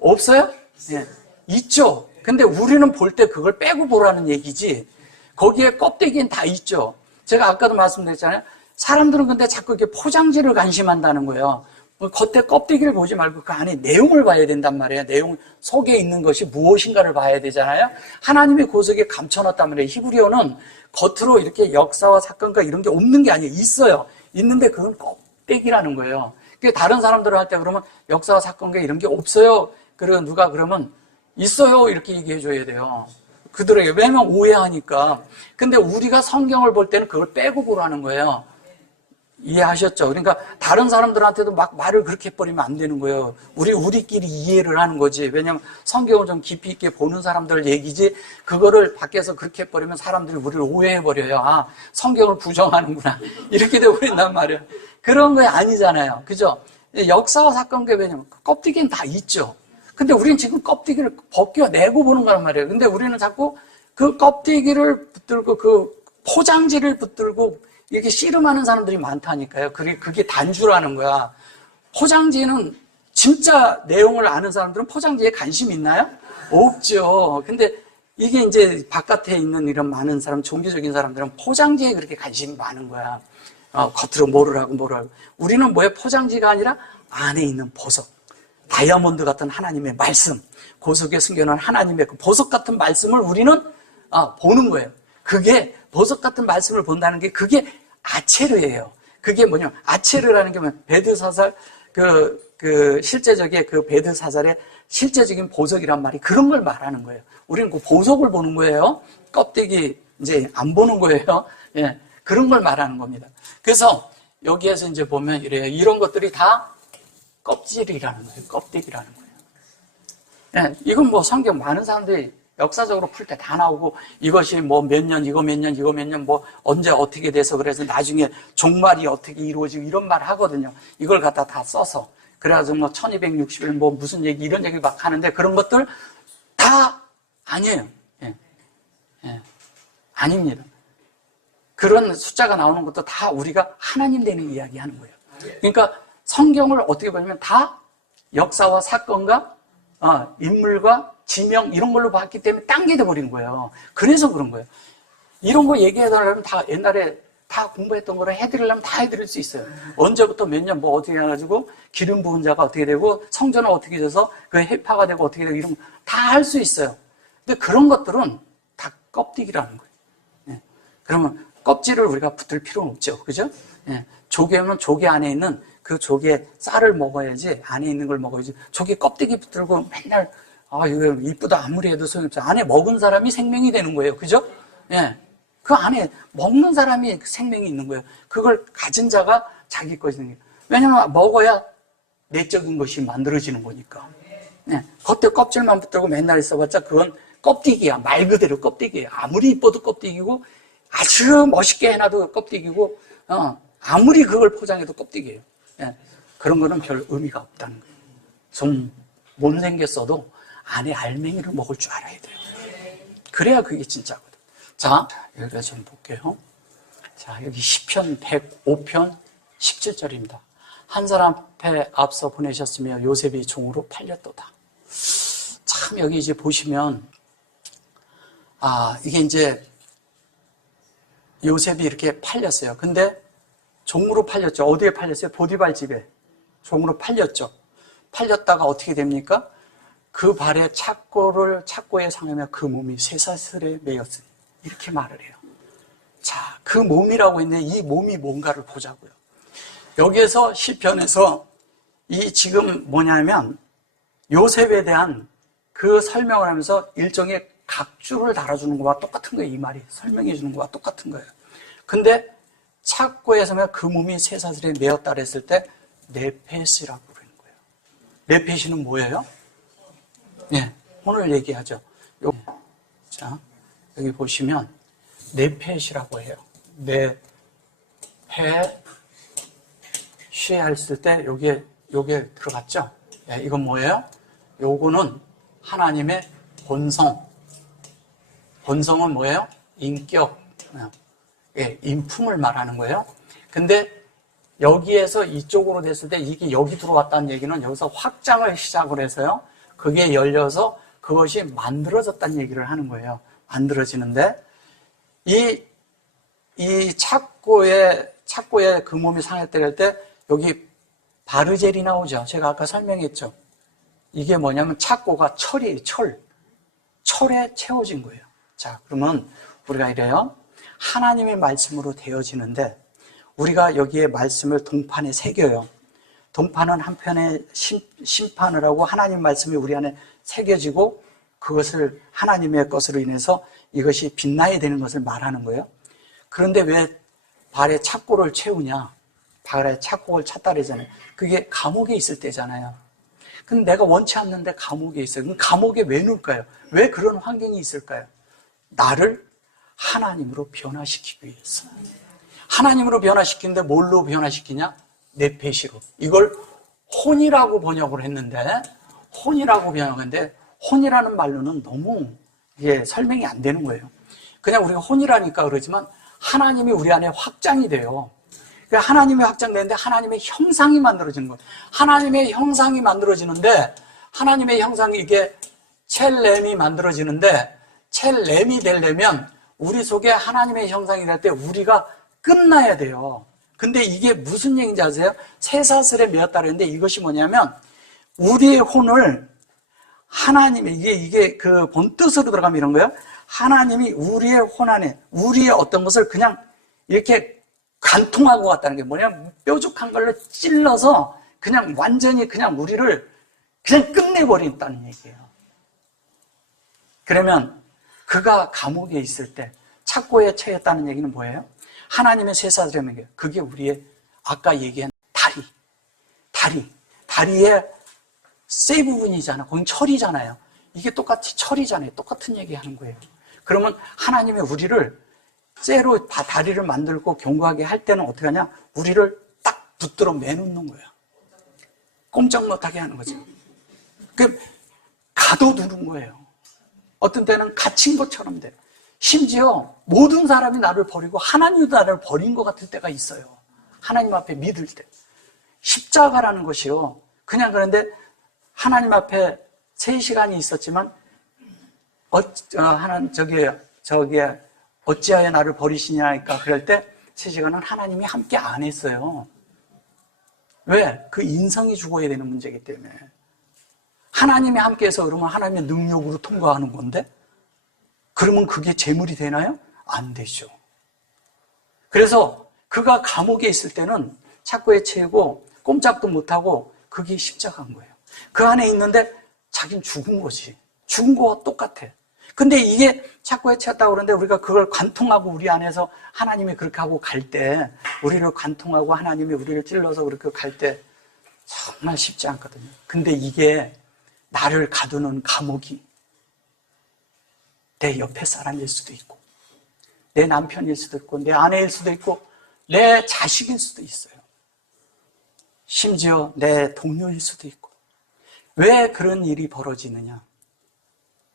없어요? 네. 있죠. 근데 우리는 볼 때 그걸 빼고 보라는 얘기지. 거기에 껍데기는 다 있죠. 제가 아까도 말씀드렸잖아요. 사람들은 근데 자꾸 이렇게 포장지를 관심한다는 거예요. 겉에 껍데기를 보지 말고 그 안에 내용을 봐야 된단 말이에요. 내용 속에 있는 것이 무엇인가를 봐야 되잖아요. 하나님의 구속에 감춰놨단 말이에요. 히브리어는 겉으로 이렇게 역사와 사건과 이런 게 없는 게 아니에요. 있어요. 있는데 그건 껍데기라는 거예요. 그러니까 다른 사람들을 할 때 그러면 역사와 사건과 이런 게 없어요. 그리고 누가 그러면 있어요. 이렇게 얘기해 줘야 돼요. 그들에게. 왜냐면 오해하니까. 근데 우리가 성경을 볼 때는 그걸 빼고 보라는 거예요. 이해하셨죠? 그러니까 다른 사람들한테도 막 말을 그렇게 해버리면 안 되는 거예요. 우리끼리 이해를 하는 거지. 왜냐면 성경을 좀 깊이 있게 보는 사람들 얘기지, 그거를 밖에서 그렇게 해버리면 사람들이 우리를 오해해버려요. 아, 성경을 부정하는구나. 이렇게 돼버린단 말이에요. 그런 거 아니잖아요. 그죠? 역사와 사건과 왜냐면 껍데기는 다 있죠. 근데 우리는 지금 껍데기를 벗겨내고 보는 거란 말이에요. 근데 우리는 자꾸 그 껍데기를 붙들고 그 포장지를 붙들고 이렇게 씨름하는 사람들이 많다니까요. 그게 단주라는 거야. 포장지는 진짜 내용을 아는 사람들은 포장지에 관심 있나요? 없죠. 근데 이게 이제 바깥에 있는 이런 많은 사람, 종교적인 사람들은 포장지에 그렇게 관심이 많은 거야. 겉으로 뭐를 하고. 우리는 뭐예요? 포장지가 아니라 안에 있는 보석. 다이아몬드 같은 하나님의 말씀. 구속에 숨겨놓은 하나님의 그 보석 같은 말씀을 우리는 보는 거예요. 그게 보석 같은 말씀을 본다는 게 그게 아체르예요. 그게 뭐냐면 아체르라는 게 뭐냐면 베드사살 그 실제적인 그 베드사살의 실제적인 보석이란 말이 그런 걸 말하는 거예요. 우리는 그 보석을 보는 거예요. 껍데기 이제 안 보는 거예요. 예, 그런 걸 말하는 겁니다. 그래서 여기에서 이제 보면 이래요. 이런 것들이 다 껍질이라는 거예요. 껍데기라는 거예요. 예, 이건 뭐 성경 많은 사람들이 역사적으로 풀 때 다 나오고 이것이 뭐 몇 년, 이거 몇 년, 이거 몇 년, 뭐 언제 어떻게 돼서 그래서 나중에 종말이 어떻게 이루어지고 이런 말 하거든요. 이걸 갖다 다 써서. 그래가지고 뭐 1260일 뭐 무슨 얘기 이런 얘기 막 하는데 그런 것들 다 아니에요. 예. 예. 아닙니다. 그런 숫자가 나오는 것도 다 우리가 하나님 되는 이야기 하는 거예요. 그러니까 성경을 어떻게 보면 다 역사와 사건과 인물과 지명 이런 걸로 봤기 때문에 당겨져 버린 거예요. 그래서 그런 거예요. 이런 거 얘기해달라면 다 옛날에 다 공부했던 거를 해드리려면 다 해드릴 수 있어요. 언제부터 몇 년 뭐 어떻게 해가지고 기름 부은 자가 어떻게 되고 성전은 어떻게 돼서 그 해파가 되고 어떻게 되고 이런 거 다 할 수 있어요. 근데 그런 것들은 다 껍데기라는 거예요. 예. 그러면 껍질을 우리가 붙을 필요는 없죠. 그죠? 예. 조개면 조개 안에 있는 그 조개 쌀을 먹어야지 안에 있는 걸 먹어야지 조개 껍데기 붙들고 맨날 이거 이쁘다 아무리 해도 소용없어. 안에 먹은 사람이 생명이 되는 거예요. 그죠? 예. 그 안에 먹는 사람이 생명이 있는 거예요. 그걸 가진 자가 자기 것이 되는 거예요. 왜냐면 먹어야 내적인 것이 만들어지는 거니까. 예. 겉에 껍질만 붙들고 맨날 있어봤자 그건 껍데기야. 말 그대로 껍데기예요. 아무리 이뻐도 껍데기고 아주 멋있게 해놔도 껍데기고 아무리 그걸 포장해도 껍데기예요. 예. 그런 거는 별 의미가 없다는 거예요. 좀 못생겼어도 안에 알맹이를 먹을 줄 알아야 돼요. 그래야 그게 진짜거든. 자, 여기가 좀 볼게요. 자, 여기 시편 105편 17절입니다. 한 사람 앞에 앞서 보내셨으며 요셉이 종으로 팔렸도다. 참 여기 이제 보시면 이게 이제 요셉이 이렇게 팔렸어요. 근데 종으로 팔렸죠. 어디에 팔렸어요? 보디발 집에 종으로 팔렸죠. 팔렸다가 어떻게 됩니까? 그 발에 착고에 상하며 그 몸이 쇠사슬에 매였으니 이렇게 말을 해요. 자, 그 몸이라고 했는데 이 몸이 뭔가를 보자고요. 여기에서 시편에서 이 지금 뭐냐면 요셉에 대한 그 설명을 하면서 일종의 각주를 달아주는 것과 똑같은 거예요. 이 말이 설명해 주는 것과 똑같은 거예요. 근데 착고에 서면 그 몸이 쇠사슬에 매었다 그랬을 때 네펫이라고 부르는 거예요. 네펫이는 뭐예요? 네, 오늘 얘기하죠. 자, 여기 보시면 네펫이라고 해요. 네펫 쉬야 했을 때 요게 들어갔죠? 네, 이건 뭐예요? 요거는 하나님의 본성. 본성은 뭐예요? 인격, 인품을 말하는 거예요. 근데 여기에서 이쪽으로 됐을 때 이게 여기 들어왔다는 얘기는 여기서 확장을 시작을 해서요. 그게 열려서 그것이 만들어졌다는 얘기를 하는 거예요. 만들어지는데 이 착고의 그 몸이 상했을 때 여기 바르젤이 나오죠. 제가 아까 설명했죠. 이게 뭐냐면 착고가 철이에요. 철에 채워진 거예요. 자, 그러면 우리가 이래요. 하나님의 말씀으로 되어지는데 우리가 여기에 말씀을 동판에 새겨요. 동판은 한편의 심판을 하고 하나님 말씀이 우리 안에 새겨지고 그것을 하나님의 것으로 인해서 이것이 빛나야 되는 것을 말하는 거예요. 그런데 왜 발에 착고를 채우냐? 발에 착고를 찾다 그러잖아요. 그게 감옥에 있을 때잖아요. 근데 내가 원치 않는데 감옥에 있어요. 그럼 감옥에 왜 놓을까요? 왜 그런 환경이 있을까요? 나를 하나님으로 변화시키기 위해서. 하나님으로 변화시키는데 뭘로 변화시키냐? 내 배시로. 이걸 혼이라고 번역을 했는데 혼이라는 말로는 너무 설명이 안 되는 거예요. 그냥 우리가 혼이라니까 그러지만 하나님이 우리 안에 확장이 돼요. 그러니까 하나님이 확장되는데 하나님의 형상이 만들어지는 거예요. 하나님의 형상이 만들어지는데 하나님의 형상이 이게 첼렘이 만들어지는데 첼렘이 되려면 우리 속에 하나님의 형상이 될 때 우리가 끝나야 돼요. 근데 이게 무슨 얘기인지 아세요? 쇠사슬에 매었다 그랬는데 이것이 뭐냐면 우리의 혼을 하나님의 이게 그 본뜻으로 들어가면 이런 거예요. 하나님이 우리의 혼 안에 우리의 어떤 것을 그냥 이렇게 관통하고 갔다는 게 뭐냐면 뾰족한 걸로 찔러서 그냥 완전히 그냥 우리를 그냥 끝내버린다는 얘기예요. 그러면 그가 감옥에 있을 때 착고에 처했다는 얘기는 뭐예요? 하나님의 쇠사슬에 매겨. 그게 우리의 아까 얘기한 다리의 쇠 부분이잖아. 거긴 철이잖아요. 이게 똑같이 철이잖아요. 똑같은 얘기 하는 거예요. 그러면 하나님의 우리를 쇠로 다리를 만들고 견고하게 할 때는 어떻게 하냐? 우리를 딱 붙들어 매놓는 거예요. 꼼짝 못하게 하는 거죠. 가둬두는 거예요. 어떤 때는 갇힌 것처럼 돼요. 심지어 모든 사람이 나를 버리고 하나님도 나를 버린 것 같을 때가 있어요. 하나님 앞에 믿을 때. 십자가라는 것이요. 그냥 그런데 하나님 앞에 3시간이 있었지만 어찌하여 나를 버리시냐니까 그럴 때 3시간은 하나님이 함께 안 했어요. 왜? 그 인성이 죽어야 되는 문제이기 때문에. 하나님이 함께해서 그러면 하나님의 능력으로 통과하는 건데 그러면 그게 제물이 되나요? 안 되죠. 그래서 그가 감옥에 있을 때는 착고에 채우고 꼼짝도 못하고 그게 십자가인 거예요. 그 안에 있는데 자기는 죽은 거지. 죽은 거와 똑같아. 근데 이게 착고에 채웠다고 그러는데 우리가 그걸 관통하고 우리 안에서 하나님이 그렇게 하고 갈 때 우리를 관통하고 하나님이 우리를 찔러서 그렇게 갈 때 정말 쉽지 않거든요. 근데 이게 나를 가두는 감옥이 내 옆에 사람일 수도 있고 내 남편일 수도 있고 내 아내일 수도 있고 내 자식일 수도 있어요. 심지어 내 동료일 수도 있고. 왜 그런 일이 벌어지느냐?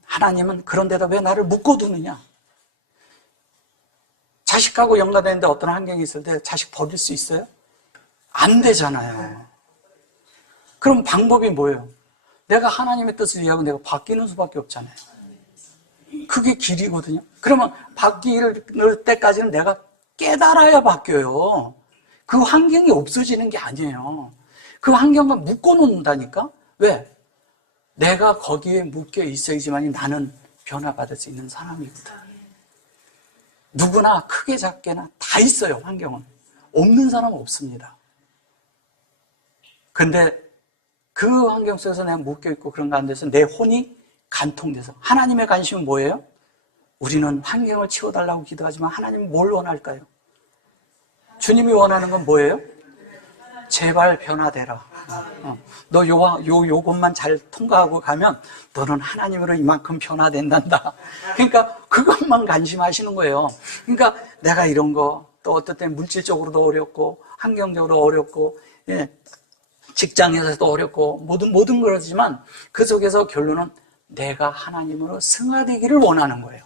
하나님은 그런데다 왜 나를 묶어두느냐? 자식하고 연관되는데 어떤 환경이 있을 때 자식 버릴 수 있어요? 안 되잖아요. 그럼 방법이 뭐예요? 내가 하나님의 뜻을 이해하고 내가 바뀌는 수밖에 없잖아요. 그게 길이거든요. 그러면 바뀔 때까지는 내가 깨달아야 바뀌어요. 그 환경이 없어지는 게 아니에요. 그 환경만 묶어놓는다니까? 왜? 내가 거기에 묶여 있어야지만 나는 변화받을 수 있는 사람이거든. 누구나 크게 작게나 다 있어요, 환경은. 없는 사람은 없습니다. 근데 그 환경 속에서 내가 묶여있고 그런 가운데서 내 혼이 간통돼서. 하나님의 관심은 뭐예요? 우리는 환경을 치워달라고 기도하지만 하나님은 뭘 원할까요? 주님이 원하는 건 뭐예요? 제발 변화되라. 너 요것만 잘 통과하고 가면 너는 하나님으로 이만큼 변화된단다. 그러니까 그것만 관심하시는 거예요. 그러니까 내가 이런 거, 또 어떨 땐 물질적으로도 어렵고 환경적으로 어렵고 직장에서도 어렵고 모든 그러지만 그 속에서 결론은 내가 하나님으로 승화되기를 원하는 거예요.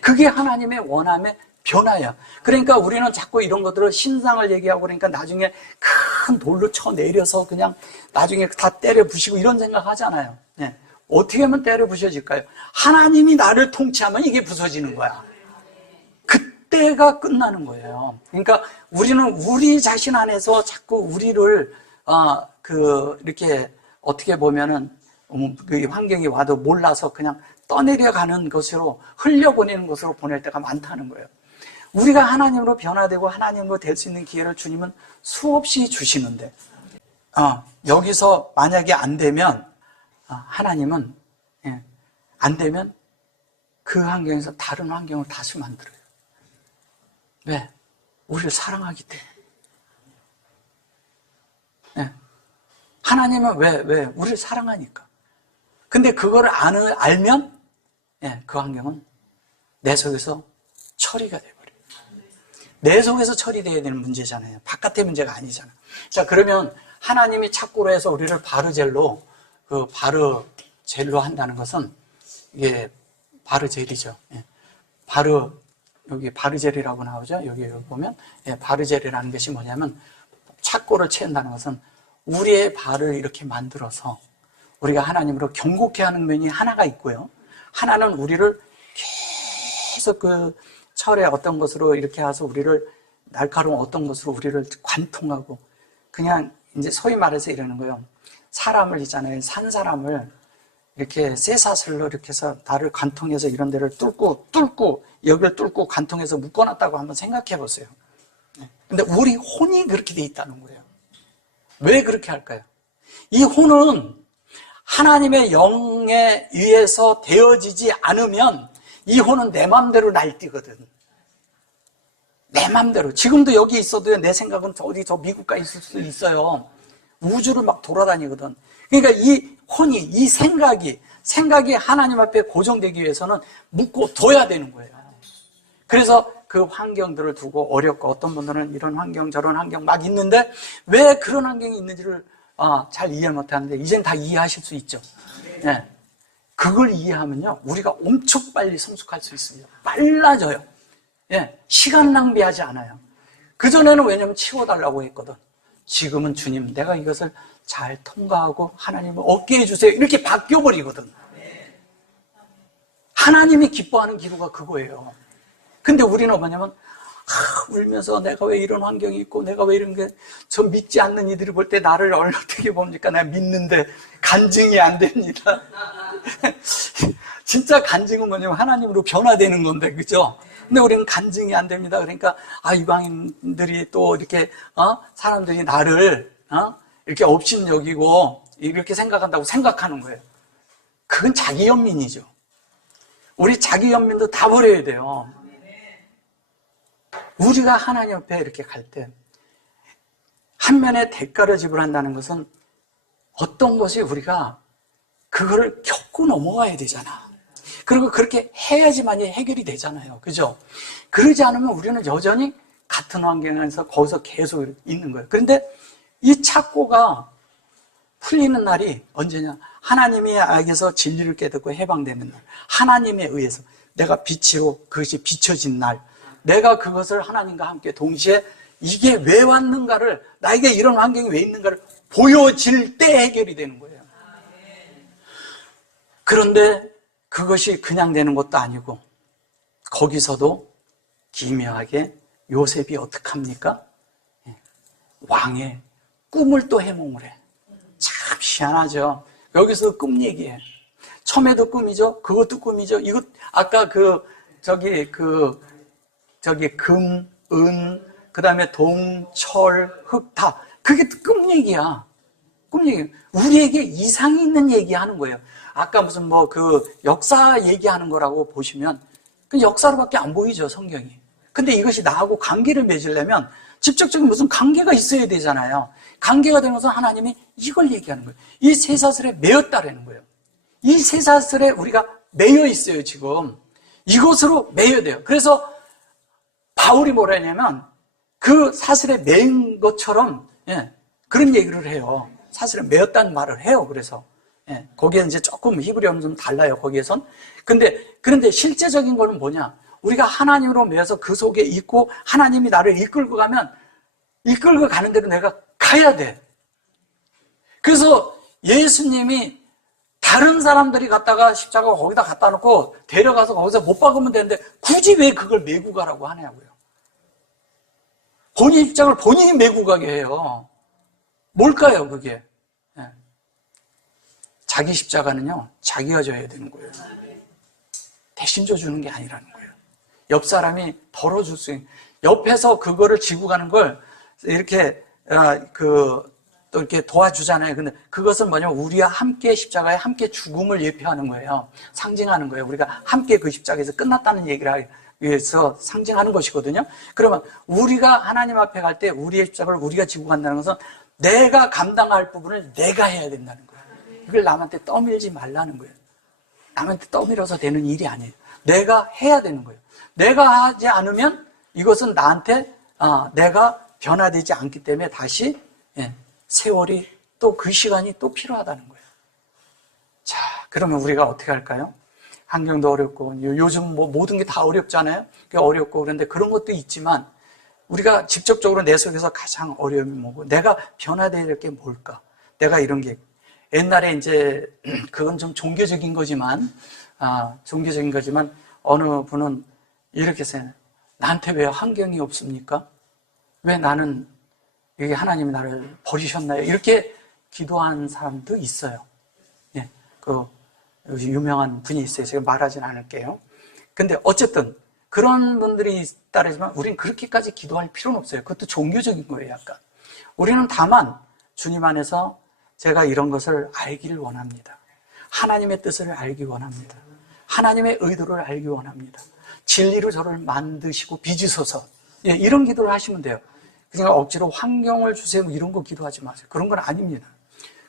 그게 하나님의 원함의 변화야. 그러니까 우리는 자꾸 이런 것들을 신상을 얘기하고 그러니까 나중에 큰 돌로 쳐 내려서 그냥 나중에 다 때려 부시고 이런 생각 하잖아요. 예. 어떻게 하면 때려 부셔질까요? 하나님이 나를 통치하면 이게 부서지는 거야. 그때가 끝나는 거예요. 그러니까 우리는 우리 자신 안에서 자꾸 우리를 이렇게 어떻게 보면은 그 환경이 와도 몰라서 그냥 떠내려가는 것으로 흘려보내는 것으로 보낼 때가 많다는 거예요. 우리가 하나님으로 변화되고 하나님으로 될 수 있는 기회를 주님은 수없이 주시는데 여기서 만약에 안 되면 하나님은 안 되면 그 환경에서 다른 환경을 다시 만들어요. 왜? 우리를 사랑하기 때문에. 하나님은 왜? 우리를 사랑하니까. 근데 그걸 알면 그 환경은 내 속에서 처리가 돼버려요. 내 속에서 처리돼야 되는 문제잖아요. 바깥의 문제가 아니잖아요. 자, 그러면 하나님이 착고로 해서 우리를 바르젤로 한다는 것은 이게 바르젤이죠. 여기 바르젤이라고 나오죠. 여기 보면 바르젤이라는 것이 뭐냐면 착고를 채운다는 것은 우리의 발을 이렇게 만들어서 우리가 하나님으로 경고케 하는 면이 하나가 있고요. 하나는 우리를 계속 그 철의 어떤 것으로 이렇게 해서 우리를 날카로운 어떤 것으로 우리를 관통하고 그냥 이제 소위 말해서 이러는 거예요. 사람을 있잖아요. 산 사람을 이렇게 쇠사슬로 이렇게 해서 나를 관통해서 이런 데를 뚫고 여기를 뚫고 관통해서 묶어놨다고 한번 생각해 보세요. 근데 우리 혼이 그렇게 돼 있다는 거예요. 왜 그렇게 할까요? 이 혼은 하나님의 영에 의해서 되어지지 않으면 이 혼은 내 맘대로 날뛰거든. 내 맘대로. 지금도 여기 있어도 내 생각은 어디 저 미국 가 있을 수도 있어요. 우주를 막 돌아다니거든. 그러니까 이 혼이, 이 생각이 하나님 앞에 고정되기 위해서는 묶어둬야 되는 거예요. 그래서 그 환경들을 두고 어렵고 어떤 분들은 이런 환경 저런 환경 막 있는데 왜 그런 환경이 있는지를 잘 이해 못하는데 이젠 다 이해하실 수 있죠. 네. 그걸 이해하면요 우리가 엄청 빨리 성숙할 수 있습니다. 빨라져요. 시간 낭비하지 않아요. 그전에는 왜냐면 치워달라고 했거든. 지금은 주님 내가 이것을 잘 통과하고 하나님을 얻게 해주세요 이렇게 바뀌어버리거든. 하나님이 기뻐하는 기도가 그거예요. 근데 우리는 뭐냐면 울면서 내가 왜 이런 환경이 있고 내가 왜 이런 게 저 믿지 않는 이들이 볼 때 나를 어떻게 봅니까? 내가 믿는데 간증이 안 됩니다. 진짜 간증은 뭐냐면 하나님으로 변화되는 건데 그죠? 근데 우리는 간증이 안 됩니다. 그러니까 이방인들이 또 이렇게 사람들이 나를 이렇게 업신여기고 이렇게 생각한다고 생각하는 거예요. 그건 자기 연민이죠. 우리 자기 연민도 다 버려야 돼요. 우리가 하나님 앞에 이렇게 갈 때 한 면의 대가를 지불한다는 것은 어떤 것이 우리가 그거를 겪고 넘어가야 되잖아. 그리고 그렇게 해야지만이 해결이 되잖아요. 그죠? 그러지 않으면 우리는 여전히 같은 환경에서 거기서 계속 있는 거예요. 그런데 이 착고가 풀리는 날이 언제냐? 하나님에게서 진리를 깨닫고 해방되는 날. 하나님에 의해서 내가 빛으로 그것이 비춰진 날. 내가 그것을 하나님과 함께 동시에 이게 왜 왔는가를 나에게 이런 환경이 왜 있는가를 보여질 때 해결이 되는 거예요. 그런데 그것이 그냥 되는 것도 아니고 거기서도 기묘하게 요셉이 어떡합니까? 왕의 꿈을 또 해몽을 해. 참 희한하죠. 여기서 꿈 얘기해. 처음에도 꿈이죠. 그것도 꿈이죠. 이거 아까 저기 금, 은, 그 다음에 동, 철, 흙 다 그게 꿈 얘기야. 꿈 얘기. 우리에게 이상이 있는 얘기 하는 거예요. 아까 무슨 역사 얘기하는 거라고 보시면 그 역사로밖에 안 보이죠, 성경이. 근데 이것이 나하고 관계를 맺으려면 직접적인 무슨 관계가 있어야 되잖아요. 관계가 되면서 하나님이 이걸 얘기하는 거예요. 이 쇠사슬에 매였다라는 거예요. 이 쇠사슬에 우리가 매여 있어요, 지금. 이것으로 매여야 돼요. 그래서 바울이 뭐라 했냐면 그 사슬에 매인 것처럼 그런 얘기를 해요. 사슬에 매였다는 말을 해요. 그래서 거기에 이제 조금 히브리어는 좀 달라요. 거기에선. 그런데 실제적인 거는 뭐냐? 우리가 하나님으로 매여서 그 속에 있고 하나님이 나를 이끌고 가면 이끌고 가는 대로 내가 가야 돼. 그래서 예수님이 다른 사람들이 갔다가 십자가 거기다 갖다 놓고 데려가서 거기서 못 박으면 되는데 굳이 왜 그걸 메고 가라고 하냐고요. 본인 십자가를 본인이 메고 가게 해요. 뭘까요, 그게? 자기 십자가는요, 자기가 져야 되는 거예요. 대신 져주는 게 아니라는 거예요. 옆 사람이 덜어줄 수 있는, 옆에서 그거를 지고 가는 걸 이렇게, 또 이렇게 도와주잖아요. 근데 그것은 뭐냐면 우리와 함께 십자가에 함께 죽음을 예표하는 거예요. 상징하는 거예요. 우리가 함께 그 십자가에서 끝났다는 얘기를 하기 위해서 상징하는 것이거든요. 그러면 우리가 하나님 앞에 갈 때 우리의 십자가를 우리가 지고 간다는 것은 내가 감당할 부분을 내가 해야 된다는 거예요. 이걸 남한테 떠밀지 말라는 거예요. 남한테 떠밀어서 되는 일이 아니에요. 내가 해야 되는 거예요. 내가 하지 않으면 이것은 나한테 내가 변화되지 않기 때문에 다시 세월이 또 그 시간이 또 필요하다는 거예요. 자, 그러면 우리가 어떻게 할까요? 환경도 어렵고 요즘 뭐 모든 게 다 어렵잖아요. 어렵고 그런데 그런 것도 있지만 우리가 직접적으로 내 속에서 가장 어려움이 뭐고 내가 변화되어야 될 게 뭘까? 내가 이런 게 옛날에 이제 그건 좀 종교적인 거지만 어느 분은 이렇게 생각해요. 나한테 왜 환경이 없습니까? 왜 나는 여기 하나님이 나를 버리셨나요? 이렇게 기도한 사람도 있어요. 예, 유명한 분이 있어요. 제가 말하진 않을게요. 근데 어쨌든 그런 분들이 있다지만 우리는 그렇게까지 기도할 필요는 없어요. 그것도 종교적인 거예요, 약간. 우리는 다만 주님 안에서 제가 이런 것을 알기를 원합니다. 하나님의 뜻을 알기 원합니다. 하나님의 의도를 알기 원합니다. 진리로 저를 만드시고 빚으소서. 예, 이런 기도를 하시면 돼요. 그러니까 억지로 환경을 주세요 이런 거 기도하지 마세요. 그런 건 아닙니다.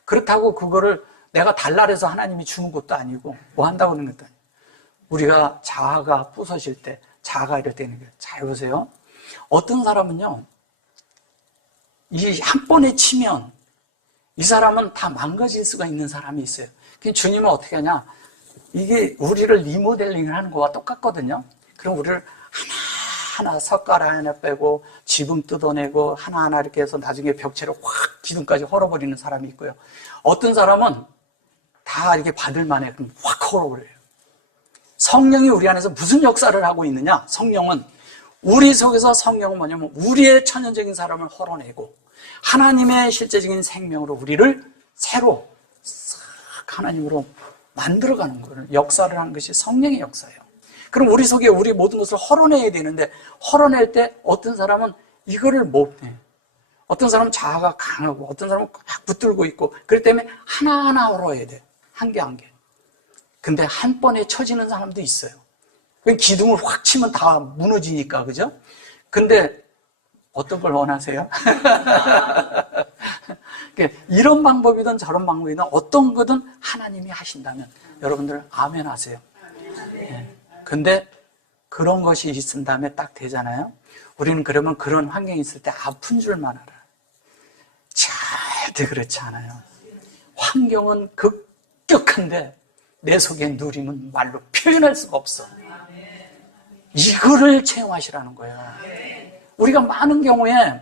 그렇다고 그거를 내가 달라해서 하나님이 주는 것도 아니고 뭐 한다고 하는 것도 아니고 우리가 자아가 부서질 때 자아가 이럴 때는 거예요. 잘 보세요. 어떤 사람은요 이 한 번에 치면 이 사람은 다 망가질 수가 있는 사람이 있어요. 주님은 어떻게 하냐 이게 우리를 리모델링을 하는 거와 똑같거든요. 그럼 우리를 하나 젓가락 하나 빼고 지붕 뜯어내고 하나하나 이렇게 해서 나중에 벽체를 확 기둥까지 헐어버리는 사람이 있고요. 어떤 사람은 다 이렇게 받을만해 그럼 확 헐어버려요. 성령이 우리 안에서 무슨 역사를 하고 있느냐? 성령은 우리 속에서 성령은 뭐냐면 우리의 천연적인 사람을 헐어내고 하나님의 실제적인 생명으로 우리를 새로 싹 하나님으로 만들어가는 거를 역사를 하는 것이 성령의 역사예요. 그럼 우리 속에 우리 모든 것을 헐어내야 되는데 헐어낼 때 어떤 사람은 이거를 못해. 어떤 사람은 자아가 강하고 어떤 사람은 막 붙들고 있고 그렇기 때문에 하나하나 헐어야 돼. 한 개 한 개. 근데 한 번에 쳐지는 사람도 있어요. 기둥을 확 치면 다 무너지니까 그죠? 근데 어떤 걸 원하세요? 이런 방법이든 저런 방법이든 어떤 거든 하나님이 하신다면 여러분들 아멘 하세요. 네. 근데 그런 것이 있은 다음에 딱 되잖아요. 우리는 그러면 그런 환경이 있을 때 아픈 줄만 알아. 절대 그렇지 않아요. 환경은 급격한데 내 속에 누림은 말로 표현할 수가 없어. 이거를 체험하시라는 거예요. 우리가 많은 경우에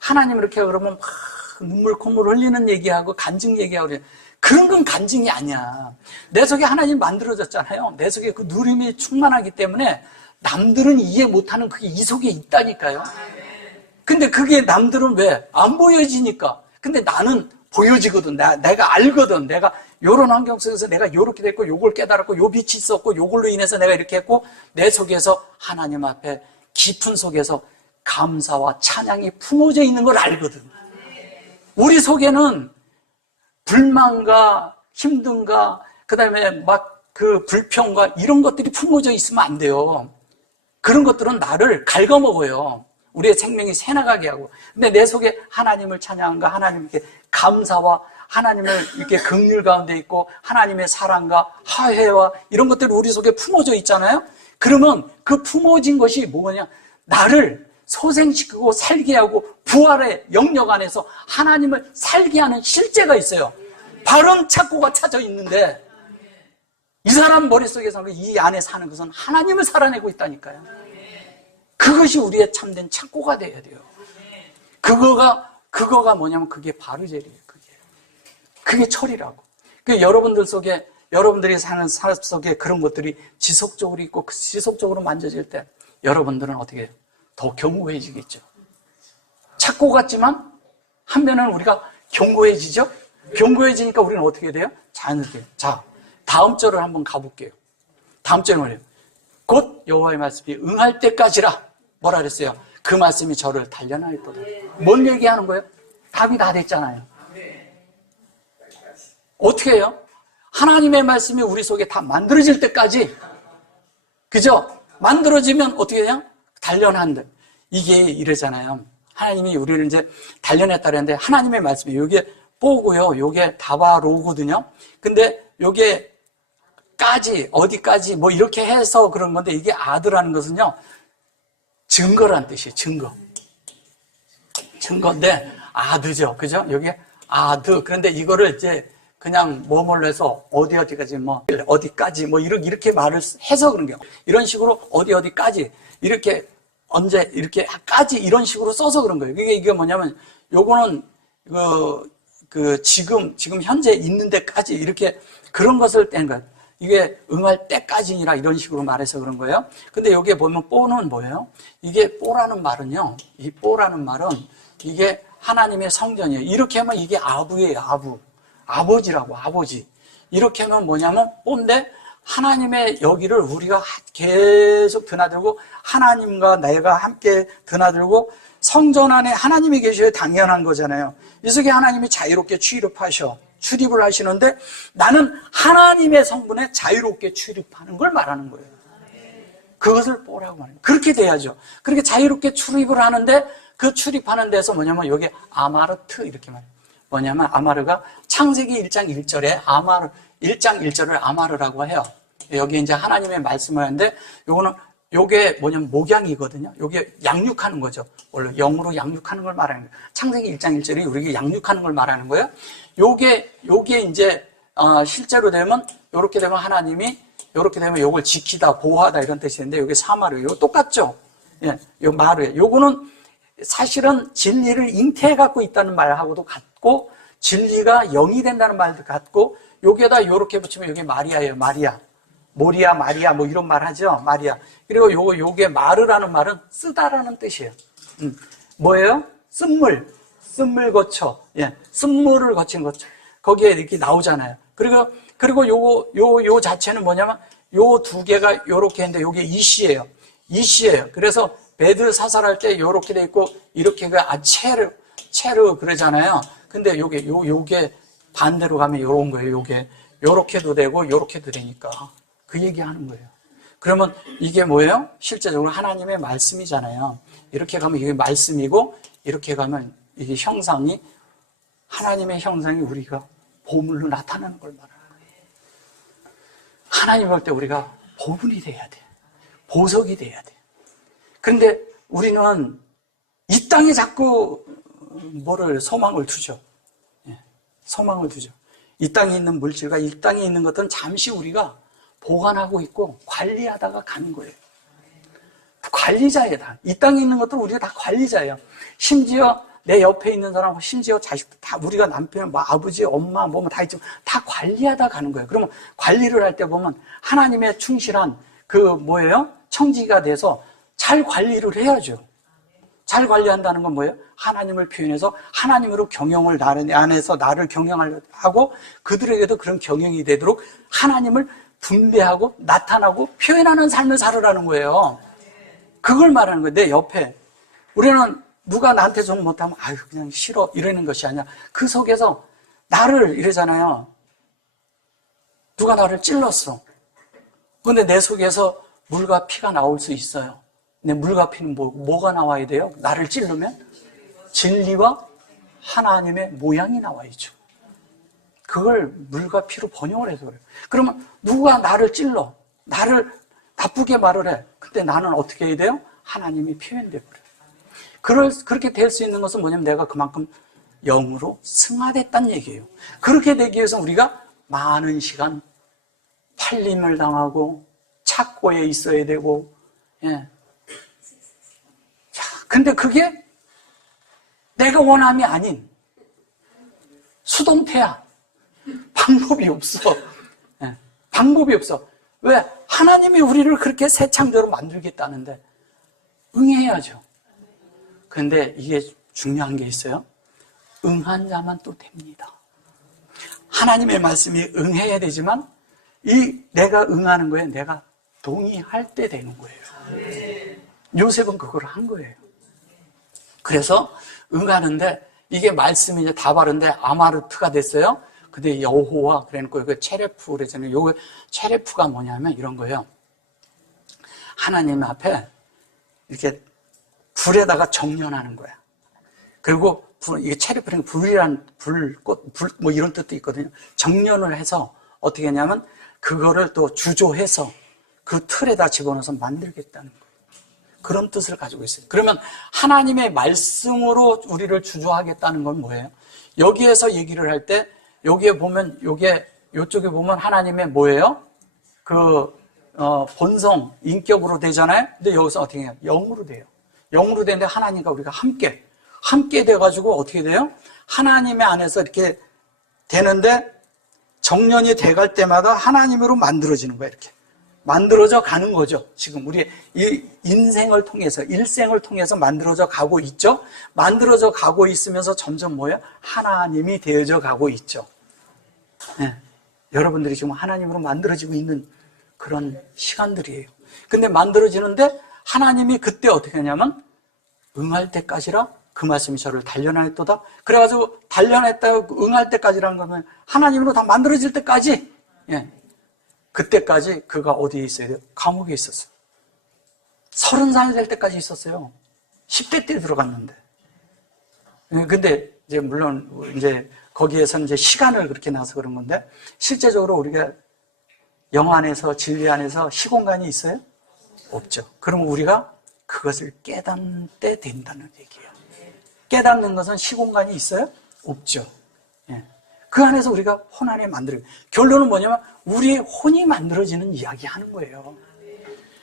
하나님 이렇게 그러면 막 눈물 콧물 흘리는 얘기하고 간증 얘기하고 그런 건 간증이 아니야. 내 속에 하나님 만들어졌잖아요. 내 속에 그 누림이 충만하기 때문에 남들은 이해 못하는 그게 이 속에 있다니까요. 근데 그게 남들은 왜? 안 보여지니까. 근데 나는 보여지거든. 내가 알거든. 내가 요런 환경 속에서 내가 요렇게 됐고 요걸 깨달았고 요 빛이 있었고 요걸로 인해서 내가 이렇게 했고 내 속에서 하나님 앞에 깊은 속에서 감사와 찬양이 품어져 있는 걸 알거든. 우리 속에는 불만과 힘든가 그다음에 막 그 불평과 이런 것들이 품어져 있으면 안 돼요. 그런 것들은 나를 갉아먹어요. 우리의 생명이 새나가게 하고. 근데 내 속에 하나님을 찬양과 하나님께 감사와 하나님을 이렇게 긍휼 가운데 있고 하나님의 사랑과 화해와 이런 것들이 우리 속에 품어져 있잖아요. 그러면 그 품어진 것이 뭐냐? 나를 소생시키고 살게 하고 부활의 영역 안에서 하나님을 살게 하는 실제가 있어요. 바른 착고가 찾아 있는데 이 사람 머릿속에서 이 안에 사는 것은 하나님을 살아내고 있다니까요. 그것이 우리의 참된 창고가 돼야 돼요. 그거가 뭐냐면 그게 바르젤이에요. 그게 철이라고. 여러분들 속에, 여러분들이 사는 삶 속에 그런 것들이 지속적으로 있고 지속적으로 만져질 때 여러분들은 어떻게 해요? 더 견고해지겠죠. 착고 같지만 한편은 우리가 견고해지죠? 견고해지니까 우리는 어떻게 돼요? 자연스럽게. 자, 다음 절을 한번 가볼게요. 다음 절은 뭐예요? 곧 여호와의 말씀이 응할 때까지라. 뭐라 그랬어요? 그 말씀이 저를 단련하였도다. 뭔 얘기하는 거예요? 답이 다 됐잖아요. 어떻게 해요? 하나님의 말씀이 우리 속에 다 만들어질 때까지, 그죠? 만들어지면 어떻게 해요? 단련한다. 이게 이러잖아요. 하나님이 우리를 이제 단련했다 그랬는데, 하나님의 말씀이 요게 뽀고요. 요게 다바로거든요. 근데 요게 까지, 어디까지, 뭐 이렇게 해서 그런 건데, 이게 아드라는 것은요, 증거란 뜻이에요. 증거인데, 아드죠. 그죠? 여기 아드. 그런데 이거를 이제 그냥 뭐뭐로 해서 어디까지 뭐 어디까지 뭐 이렇게 말을 해서 그런 거예요. 이런 식으로 어디까지 이렇게 언제 이렇게까지 이런 식으로 써서 그런 거예요. 이게 뭐냐면 요거는 지금 현재 있는 데까지 이렇게 그런 것을 뗀 거예요. 이게 응할 때까지니라 이런 식으로 말해서 그런 거예요. 근데 여기에 보면 뽀는 뭐예요? 이게 뽀라는 말은요. 이 뽀라는 말은 이게 하나님의 성전이에요. 이렇게 하면 이게 아부예요. 아버지라고, 아버지. 이렇게 하면 뭐냐면 뽀인데 하나님의 여기를 우리가 계속 드나들고 하나님과 내가 함께 드나들고 성전 안에 하나님이 계셔야 당연한 거잖아요. 이 속에 하나님이 자유롭게 출입을 하시는데 나는 하나님의 성분에 자유롭게 출입하는 걸 말하는 거예요. 그것을 뽀라고 말해요. 그렇게 돼야죠. 그렇게 자유롭게 출입을 하는데 그 출입하는 데서 뭐냐면 여기 아마르트 이렇게 말해요. 뭐냐면 아마르가 창세기 1장 1절에 아마르 1장 1절을 아마르라고 해요. 여기 이제 하나님의 말씀을 하는데 요게 뭐냐면 목양이거든요. 요게 양육하는 거죠. 원래 영으로 양육하는 걸 말하는 거예요. 창세기 1장 1절이 우리에게 양육하는 걸 말하는 거예요. 요게 이제 실제로 되면 요렇게 되면 하나님이 요렇게 되면 요걸 지키다 보호하다 이런 뜻인데 요게 사마르. 요 똑같죠? 예. 요 마르. 요거는 사실은 진리를 잉태해 갖고 있다는 말하고도 같고 진리가 영이 된다는 말도 같고 여기에다 요렇게 붙이면 이게 마리아예요. 모리아, 마리아 뭐 이런 말 하죠. 마리아. 그리고 요게 마르라는 말은 쓰다라는 뜻이에요. 뭐예요? 쓴물 거쳐. 예. 쓴물을 거친 거쳐. 거기에 이렇게 나오잖아요. 그리고 요 자체는 뭐냐면 요 두 개가 요렇게 했는데 요게 이시예요. 그래서 베드 사살할 때 요렇게 돼 있고 이렇게가 체르 그러잖아요. 근데 요게 반대로 가면 요런 거예요. 요게 요렇게도 되고 요렇게도 되니까 그 얘기하는 거예요. 그러면 이게 뭐예요? 실제적으로 하나님의 말씀이잖아요. 이렇게 가면 이게 말씀이고 이렇게 가면 이게 형상이 하나님의 형상이 우리가 보물로 나타나는 걸 말하는 거예요. 하나님 볼 때 우리가 보물이 돼야 돼. 보석이 돼야 돼. 그런데 우리는 이 땅에 자꾸 소망을 두죠. 예, 소망을 두죠. 이 땅에 있는 물질과 이 땅에 있는 것들은 잠시 우리가 보관하고 있고 관리하다가 가는 거예요. 관리자예요, 다. 이 땅에 있는 것들은 우리가 다 관리자예요. 심지어 내 옆에 있는 사람, 심지어 자식들 다 우리가 남편, 아버지, 엄마, 다 있지만 다 관리하다 가는 거예요. 그러면 관리를 할 때 보면 하나님의 충실한 청지가 돼서 잘 관리를 해야죠. 잘 관리한다는 건 뭐예요? 하나님을 표현해서 하나님으로 경영을 안에서 나를 경영하고 그들에게도 그런 경영이 되도록 하나님을 분배하고 나타나고 표현하는 삶을 살으라는 거예요. 그걸 말하는 거예요. 내 옆에. 우리는 누가 나한테 좀 못하면 아유 그냥 싫어 이러는 것이 아니라 그 속에서 나를 이러잖아요. 누가 나를 찔렀어. 그런데 내 속에서 물과 피가 나올 수 있어요. 근데 물과 피는 뭐가 나와야 돼요? 나를 찌르면? 진리와 하나님의 모양이 나와야죠. 그걸 물과 피로 번역을 해서 그래요. 그러면 누가 나를 찔러, 나를 나쁘게 말을 해. 근데 나는 어떻게 해야 돼요? 하나님이 표현돼 버려요. 그렇게 될 수 있는 것은 뭐냐면 내가 그만큼 영으로 승화됐다는 얘기예요. 그렇게 되기 위해서 우리가 많은 시간 팔림을 당하고 착고에 있어야 되고, 예. 자, 근데 그게 내가 원함이 아닌 수동태야. 방법이 없어. 예. 방법이 없어. 왜? 하나님이 우리를 그렇게 새 창조로 만들겠다는데 응해야죠. 그런데 이게 중요한 게 있어요. 응한 자만 또 됩니다. 하나님의 말씀이 응해야 되지만 내가 응하는 거에 내가 동의할 때 되는 거예요. 요셉은 그걸 한 거예요. 그래서 응하는데 이게 말씀이 이제 다 바른데 아마르트가 됐어요. 근데 여호와 그래놓고 이거 체레프 그러잖아요. 요 체레프가 뭐냐면 이런 거예요. 하나님 앞에 이렇게 불에다가 정련하는 거야. 그리고 이게 체레프는 불이란 불꽃, 불 뭐 이런 뜻도 있거든요. 정련을 해서 어떻게 하냐면 그거를 또 주조해서 그 틀에다 집어넣어서 만들겠다는 거예요. 그런 뜻을 가지고 있어요. 그러면 하나님의 말씀으로 우리를 주조하겠다는 건 뭐예요? 여기에서 얘기를 할 때 여기에 보면 요쪽에 보면 하나님의 뭐예요? 본성, 인격으로 되잖아요. 근데 여기서 어떻게 해요? 영으로 돼요. 영으로 되는데 하나님과 우리가 함께 돼가지고 어떻게 돼요? 하나님의 안에서 이렇게 되는데 정년이 돼갈 때마다 하나님으로 만들어지는 거예요. 이렇게 만들어져 가는 거죠. 지금 우리 이 인생을 통해서 일생을 통해서 만들어져 가고 있죠. 만들어져 가고 있으면서 점점 뭐예요? 하나님이 되어져 가고 있죠. 네. 여러분들이 지금 하나님으로 만들어지고 있는 그런 시간들이에요. 근데 만들어지는데 하나님이 그때 어떻게 하냐면 응할 때까지라 그 말씀이 저를 단련하였도다. 그래가지고 단련했다 응할 때까지라는 거는 하나님으로 다 만들어질 때까지, 예. 그때까지 그가 어디에 있어야 돼요? 감옥에 있었어요. 30살 될 때까지 있었어요. 10대 때 들어갔는데. 근데 이제 물론 이제 거기에서 이제 시간을 그렇게 나서 그런 건데 실제적으로 우리가 영 안에서 진리 안에서 시공간이 있어요? 없죠. 그러면 우리가 그것을 깨닫는 때 된다는 얘기예요. 깨닫는 것은 시공간이 있어요? 없죠. 예. 그 안에서 우리가 혼 안에 만들어요. 결론은 뭐냐면 우리의 혼이 만들어지는 이야기 하는 거예요.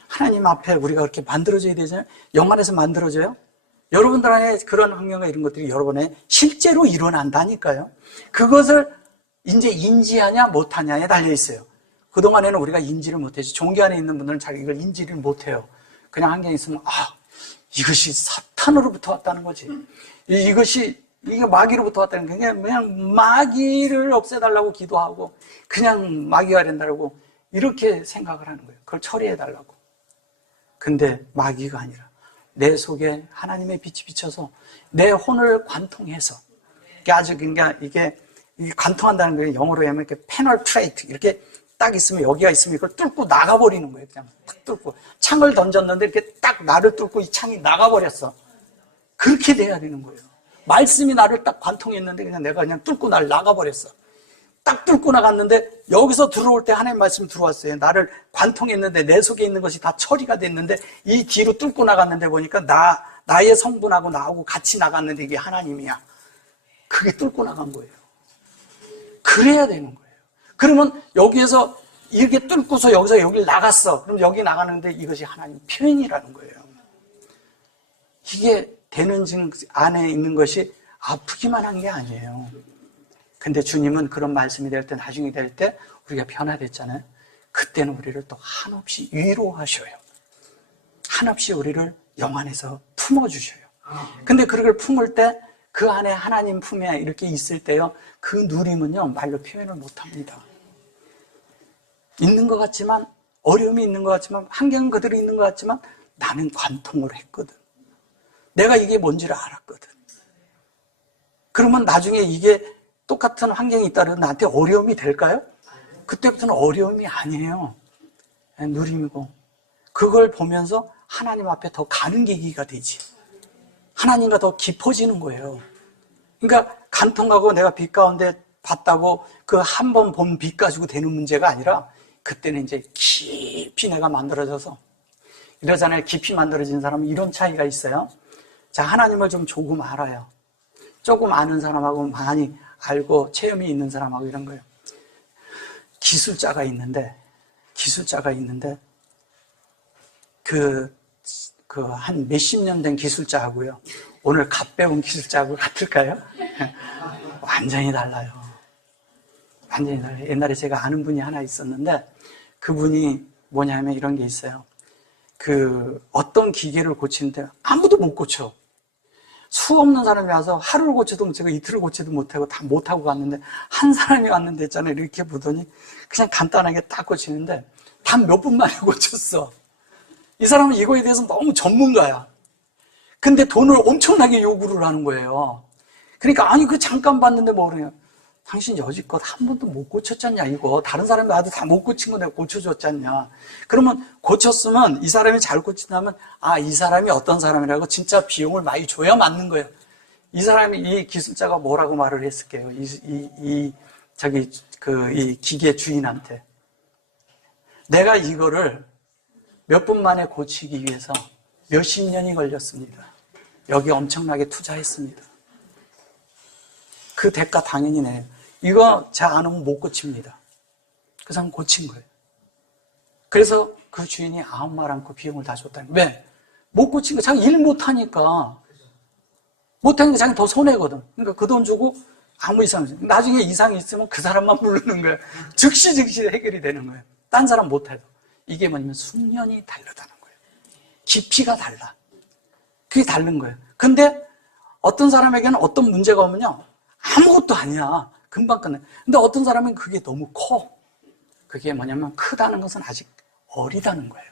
하나님 앞에 우리가 그렇게 만들어져야 되잖아요. 영 안에서 만들어져요. 여러분들 안에 그런 환경과 이런 것들이 여러분의 실제로 일어난다니까요. 그것을 이제 인지하냐 못하냐에 달려있어요. 그동안에는 우리가 인지를 못했지. 종교 안에 있는 분들은 잘 이걸 인지를 못해요. 그냥 환경에 있으면 이것이 사탄으로부터 왔다는 거지. 이게 마귀로부터 왔다는 게 그냥 마귀를 없애달라고 기도하고 그냥 마귀가 된다고 이렇게 생각을 하는 거예요. 그걸 처리해달라고. 근데 마귀가 아니라 내 속에 하나님의 빛이 비쳐서 내 혼을 관통해서 그러니까 이게 관통한다는 게 영어로 하면 이렇게 페널트레이트 이렇게 딱 있으면 여기가 있으면 이걸 뚫고 나가버리는 거예요. 그냥 딱 뚫고 창을 던졌는데 이렇게 딱 나를 뚫고 이 창이 나가버렸어. 그렇게 돼야 되는 거예요. 말씀이 나를 딱 관통했는데 그냥 내가 그냥 뚫고 나를 나가버렸어. 딱 뚫고 나갔는데 여기서 들어올 때 하나님 말씀이 들어왔어요. 나를 관통했는데 내 속에 있는 것이 다 처리가 됐는데 이 뒤로 뚫고 나갔는데 보니까 나의 성분하고 나하고 같이 나갔는데 이게 하나님이야. 그게 뚫고 나간 거예요. 그래야 되는 거예요. 그러면 여기에서 이렇게 뚫고서 여기서 여기를 나갔어. 그럼 여기 나가는데 이것이 하나님 표현이라는 거예요. 이게 되는 증 안에 있는 것이 아프기만 한 게 아니에요. 근데 주님은 그런 말씀이 될 때, 나중에 될 때 우리가 변화됐잖아요. 그때는 우리를 또 한없이 위로하셔요. 한없이 우리를 영 안에서 품어주셔요. 근데 그걸 품을 때 그 안에 하나님 품에 이렇게 있을 때요, 그 누림은요, 말로 표현을 못 합니다. 있는 것 같지만, 어려움이 있는 것 같지만, 환경은 그대로 있는 것 같지만, 나는 관통을 했거든. 내가 이게 뭔지를 알았거든. 그러면 나중에 이게 똑같은 환경이 있다면 나한테 어려움이 될까요? 그때부터는 어려움이 아니에요. 누림이고. 그걸 보면서 하나님 앞에 더 가는 계기가 되지. 하나님과 더 깊어지는 거예요. 그러니까 간통하고 내가 빛 가운데 봤다고 그 한 번 본 빛 가지고 되는 문제가 아니라 그때는 이제 깊이 내가 만들어져서 이러잖아요. 깊이 만들어진 사람은 이런 차이가 있어요. 자, 하나님을 좀 조금 알아요. 조금 아는 사람하고 많이 알고 체험이 있는 사람하고 이런 거예요. 기술자가 있는데 기술자가 있는데 한 몇십 년 된 기술자하고요, 오늘 갓 배운 기술자하고 같을까요? 완전히 달라요. 완전히 달라요. 옛날에 제가 아는 분이 하나 있었는데, 그분이 뭐냐면 이런 게 있어요. 어떤 기계를 고치는데 아무도 못 고쳐. 수 없는 사람이 와서 하루를 고쳐도 못하고 이틀을 고쳐도 못하고 다 못하고 갔는데, 한 사람이 왔는데 있잖아요. 이렇게 보더니 그냥 간단하게 딱 고치는데 단 몇 분 만에 고쳤어. 이 사람은 이거에 대해서 너무 전문가야. 근데 돈을 엄청나게 요구를 하는 거예요. 그러니까 아니 잠깐 봤는데 뭐 그래요. 당신 여지껏 한 번도 못 고쳤잖냐 이거. 다른 사람이 와도 다 못 고친 거 내가 고쳐줬잖냐. 그러면 고쳤으면, 이 사람이 잘 고친다면 이 사람이 어떤 사람이라고 진짜 비용을 많이 줘야 맞는 거예요. 이 기술자가 뭐라고 말을 했을게요. 이 기계 주인한테. 내가 이거를 몇 분 만에 고치기 위해서 몇십 년이 걸렸습니다. 여기 엄청나게 투자했습니다. 그 대가 당연히 내요. 이거 잘 안 오면 못 고칩니다. 그 사람 고친 거예요. 그래서 그 주인이 아무 말 않고 비용을 다 줬다는 거예요. 왜? 못 고친 거 자기 일 못하니까. 못하니까 자기 더 손해거든. 그러니까 그 돈 주고 아무 이상 없어요. 나중에 이상이 있으면 그 사람만 부르는 거예요. 즉시 해결이 되는 거예요. 딴 사람 못해도. 이게 뭐냐면 숙련이 다르다는 거예요. 깊이가 달라. 그게 다른 거예요. 근데 어떤 사람에게는 어떤 문제가 오면요, 아무것도 아니야. 금방 끝내. 근데 어떤 사람은 그게 너무 커. 그게 뭐냐면 크다는 것은 아직 어리다는 거예요.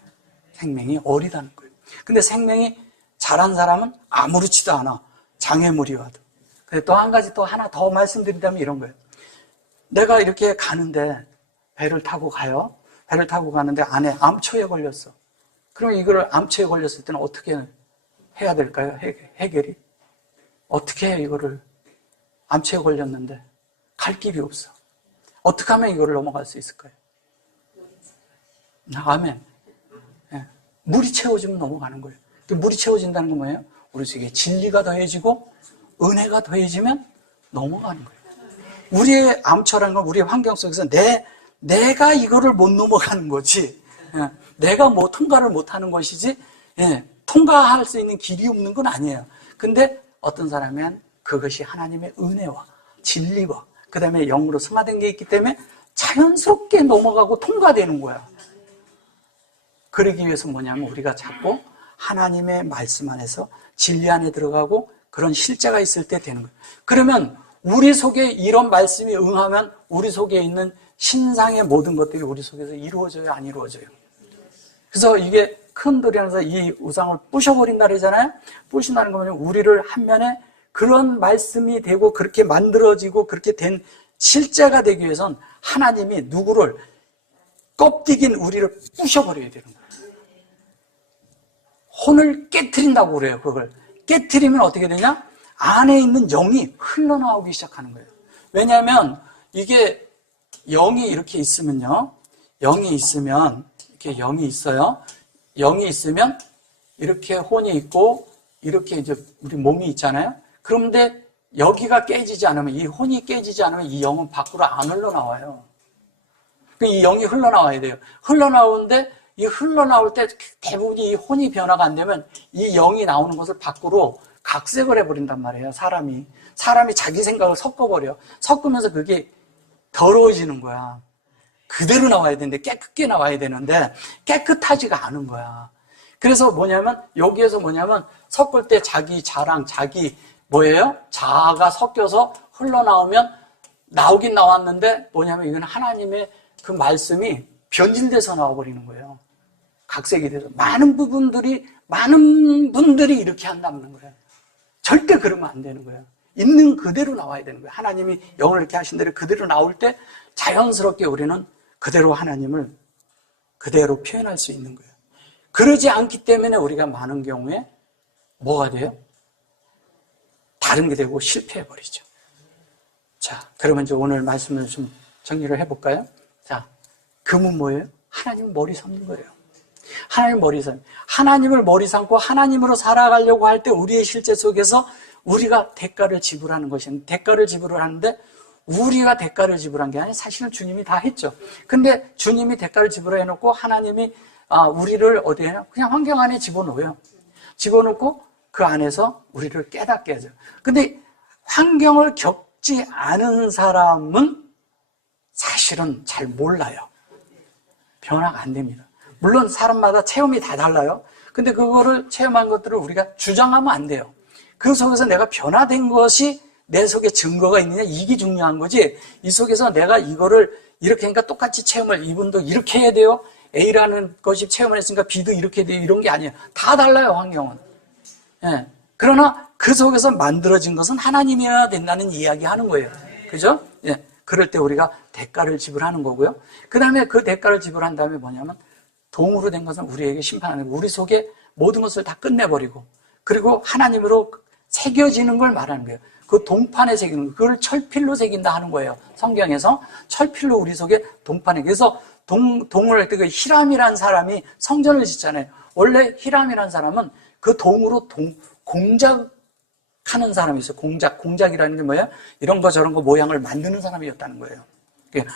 생명이 어리다는 거예요. 근데 생명이 자란 사람은 아무렇지도 않아. 장애물이 와도. 근데 또 한 가지, 또 하나 더 말씀드린다면 이런 거예요. 내가 이렇게 가는데 배를 타고 가요. 배를 타고 가는데 안에 암초에 걸렸어. 그럼 이거를 암초에 걸렸을 때는 어떻게 해야 될까요? 해결이? 어떻게 해요, 이거를? 암초에 걸렸는데 갈 길이 없어. 어떻게 하면 이거를 넘어갈 수 있을까요? 아멘. 예. 물이 채워지면 넘어가는 거예요. 물이 채워진다는 건 뭐예요? 우리 속에 진리가 더해지고 은혜가 더해지면 넘어가는 거예요. 우리의 암초라는 건 우리의 환경 속에서 내가 이거를 못 넘어가는 거지. 예. 내가 뭐 통과를 못 하는 것이지, 예. 통과할 수 있는 길이 없는 건 아니에요. 근데 어떤 사람은 그것이 하나님의 은혜와 진리와 그 다음에 영으로 승화된 게 있기 때문에 자연스럽게 넘어가고 통과되는 거야. 그러기 위해서 뭐냐면 우리가 자꾸 하나님의 말씀 안에서 진리 안에 들어가고 그런 실제가 있을 때 되는 거예요. 그러면 우리 속에 이런 말씀이 응하면 우리 속에 있는 신상의 모든 것들이 우리 속에서 이루어져요, 안 이루어져요? 그래서 이게 큰 돌이라서 이 우상을 부셔버린다 그러잖아요. 부신다는 거는 우리를 한 면에 그런 말씀이 되고 그렇게 만들어지고 그렇게 된 실제가 되기 위해선 하나님이 누구를 껍데기인 우리를 부셔버려야 되는 거예요. 혼을 깨트린다고 그래요. 그걸 깨트리면 어떻게 되냐? 안에 있는 영이 흘러나오기 시작하는 거예요. 왜냐하면 이게 영이 이렇게 있으면요, 영이 있으면 이렇게 영이 있어요. 영이 있으면 이렇게 혼이 있고 이렇게 이제 우리 몸이 있잖아요. 그런데 여기가 깨지지 않으면, 이 혼이 깨지지 않으면 이 영은 밖으로 안 흘러나와요. 이 영이 흘러나와야 돼요. 흘러나오는데 이 흘러나올 때 대부분이 이 혼이 변화가 안 되면 이 영이 나오는 것을 밖으로 각색을 해버린단 말이에요. 사람이 자기 생각을 섞어버려. 섞으면서 그게 더러워지는 거야. 그대로 나와야 되는데, 깨끗게 나와야 되는데 깨끗하지가 않은 거야. 그래서 뭐냐면 여기에서 뭐냐면 섞을 때 자기 자랑, 자기 뭐예요? 자아가 섞여서 흘러나오면 나오긴 나왔는데 뭐냐면 이건 하나님의 그 말씀이 변질돼서 나와버리는 거예요. 각색이 돼서 많은 분들이 이렇게 한다는 거예요. 절대 그러면 안 되는 거예요. 있는 그대로 나와야 되는 거예요. 하나님이 영을 이렇게 하신 대로 그대로 나올 때 자연스럽게 우리는 그대로 하나님을 그대로 표현할 수 있는 거예요. 그러지 않기 때문에 우리가 많은 경우에 뭐가 돼요? 다른 게 되고 실패해버리죠. 자, 그러면 이제 오늘 말씀을 좀 정리를 해볼까요? 자, 금은 뭐예요? 하나님을 머리 삼는 거예요. 하나님을 머리 삼고 하나님으로 살아가려고 할 때 우리의 실제 속에서 우리가 대가를 지불하는 것인데, 대가를 지불을 하는데 우리가 대가를 지불한 게 아니라 사실은 주님이 다 했죠. 근데 주님이 대가를 지불해놓고 하나님이 우리를 어디에 그냥 환경 안에 집어넣어요. 집어넣고 그 안에서 우리를 깨닫게 하죠. 근데 환경을 겪지 않은 사람은 사실은 잘 몰라요. 변화가 안 됩니다. 물론 사람마다 체험이 다 달라요. 근데 그거를 체험한 것들을 우리가 주장하면 안 돼요. 그 속에서 내가 변화된 것이 내 속에 증거가 있느냐, 이게 중요한 거지. 이 속에서 내가 이거를 이렇게 하니까 똑같이 체험을 이분도 이렇게 해야 돼요. A라는 것이 체험을 했으니까 B도 이렇게 해야 돼요. 이런 게 아니에요. 다 달라요, 환경은. 예. 그러나 그 속에서 만들어진 것은 하나님이어야 된다는 이야기 하는 거예요. 그죠? 예. 그럴 때 우리가 대가를 지불하는 거고요. 그 다음에 그 대가를 지불한 다음에 뭐냐면 동으로 된 것은 우리에게 심판하는 거예요. 우리 속에 모든 것을 다 끝내버리고 그리고 하나님으로 새겨지는 걸 말하는 거예요. 그 동판에 새기는 거, 그걸 철필로 새긴다 하는 거예요. 성경에서 철필로 우리 속에 동판에. 그래서 동을 할 때 그 히람이라는 사람이 성전을 짓잖아요. 원래 히람이라는 사람은 그 동으로 공작하는 사람이 있어요. 공작이라는 게 뭐예요? 이런 거 저런 거 모양을 만드는 사람이었다는 거예요.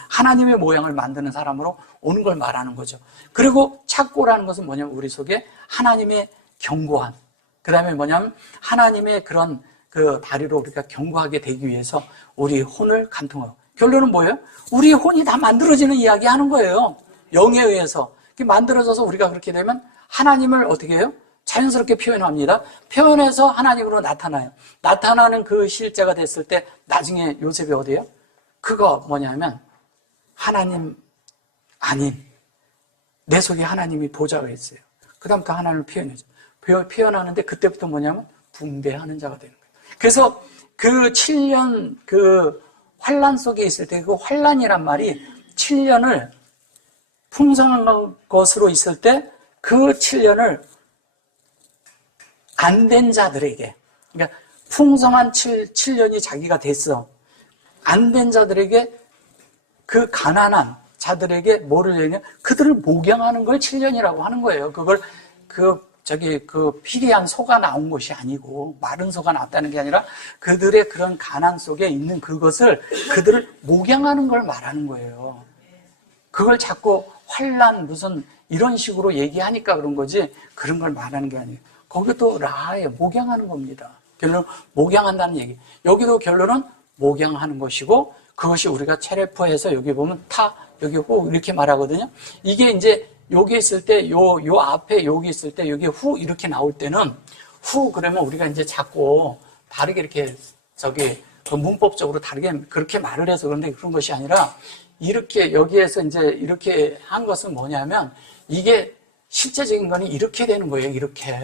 하나님의 모양을 만드는 사람으로 오는 걸 말하는 거죠. 그리고 착고라는 것은 뭐냐면 우리 속에 하나님의 견고한, 그 다음에 뭐냐면 하나님의 그런 그 다리로 우리가 견고하게 되기 위해서 우리 혼을 간통하고. 결론은 뭐예요? 우리 혼이 다 만들어지는 이야기 하는 거예요. 영에 의해서. 만들어져서 우리가 그렇게 되면 하나님을 어떻게 해요? 자연스럽게 표현합니다. 표현해서 하나님으로 나타나요. 나타나는 그 실제가 됐을 때 나중에 요셉이 어디예요? 그거 뭐냐면 하나님 아닌 내 속에 하나님이 보좌가 있어요. 그 다음부터 하나님을 표현해줘. 표현하는데 그때부터 뭐냐면 붕대하는 자가 되는 거예요. 그래서 그 7년 그 환란 속에 있을 때 그 환란이란 말이 7년을 풍성한 것으로 있을 때 그 7년을 안 된 자들에게, 그러니까 풍성한 7년이 자기가 됐어. 안 된 자들에게, 그 가난한 자들에게 뭐를 얘기냐? 그들을 목양하는 걸 7년이라고 하는 거예요. 그걸 그 피리한 소가 나온 것이 아니고 마른 소가 나왔다는 게 아니라 그들의 그런 가난 속에 있는 그것을 그들을 목양하는 걸 말하는 거예요. 그걸 자꾸 환란 무슨 이런 식으로 얘기하니까 그런 거지 그런 걸 말하는 게 아니에요. 거기도 라하에 목양하는 겁니다. 결론은 목양한다는 얘기. 여기도 결론은 목양하는 것이고 그것이 우리가 체레프에서 여기 보면 타, 여기 호 이렇게 말하거든요. 이게 이제 여기 있을 때 요 앞에 여기 있을 때 여기 후 이렇게 나올 때는 후 그러면 우리가 이제 자꾸 다르게 이렇게 그 문법적으로 다르게 그렇게 말을 해서 그런데 그런 것이 아니라 이렇게 여기에서 이제 이렇게 한 것은 뭐냐면 이게 실제적인 거는 이렇게 되는 거예요. 이렇게.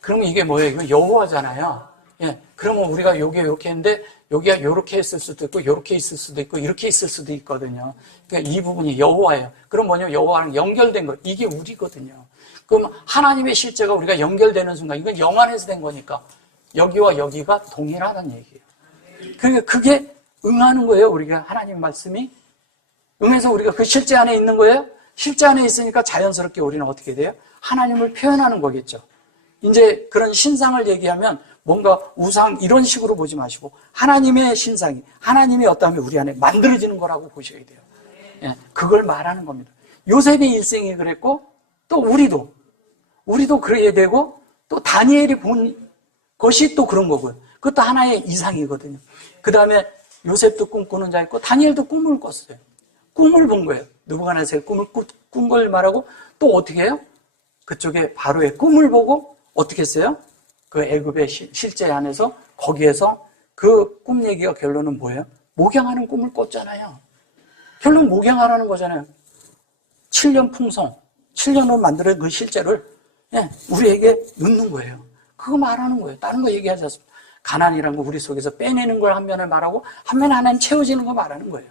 그러면 이게 뭐예요? 이거 여호와잖아요. 예. 그러면 우리가 여기에 이렇게 했는데 여기가 이렇게 있을 수도 있고 이렇게 있을 수도 있고 이렇게 있을 수도 있거든요. 그러니까 이 부분이 여호와예요. 그럼 뭐냐면 여호와랑 연결된 거. 이게 우리거든요. 그럼 하나님의 실제가 우리가 연결되는 순간 이건 영 안에서 된 거니까 여기와 여기가 동일하다는 얘기예요. 그러니까 그게 응하는 거예요. 우리가 하나님 말씀이 응해서 우리가 그 실제 안에 있는 거예요. 실제 안에 있으니까 자연스럽게 우리는 어떻게 돼요? 하나님을 표현하는 거겠죠. 이제 그런 신상을 얘기하면 뭔가 우상 이런 식으로 보지 마시고 하나님의 신상이 하나님이 어떠하면 우리 안에 만들어지는 거라고 보셔야 돼요. 예, 그걸 말하는 겁니다. 요셉의 일생이 그랬고 또 우리도 그래야 되고 또 다니엘이 본 것이 또 그런 거고요. 그것도 하나의 이상이거든요. 그 다음에 요셉도 꿈꾸는 자였고 다니엘도 꿈을 꿨어요. 꿈을 본 거예요. 느부갓네살이 꿈을 꾼 걸 말하고 또 어떻게 해요? 그쪽에 바로의 꿈을 보고 어떻게 했어요? 그 애굽의 실제 안에서 거기에서 그 꿈 얘기가 결론은 뭐예요? 목양하는 꿈을 꿨잖아요. 결론 목양하라는 거잖아요. 7년 풍성, 7년으로 만들어낸 그 실제를 우리에게 넣는 거예요. 그거 말하는 거예요. 다른 거 얘기하지 않습니다. 가난이라는 거 우리 속에서 빼내는 걸 한 면을 말하고 한 면 하나는 채워지는 거 말하는 거예요.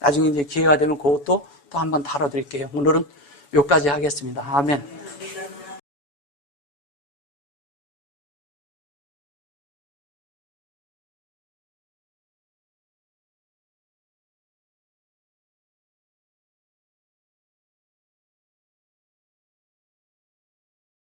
나중에 이제 기회가 되면 그것도 또 한번 다뤄드릴게요. 오늘은 여기까지 하겠습니다. 아멘.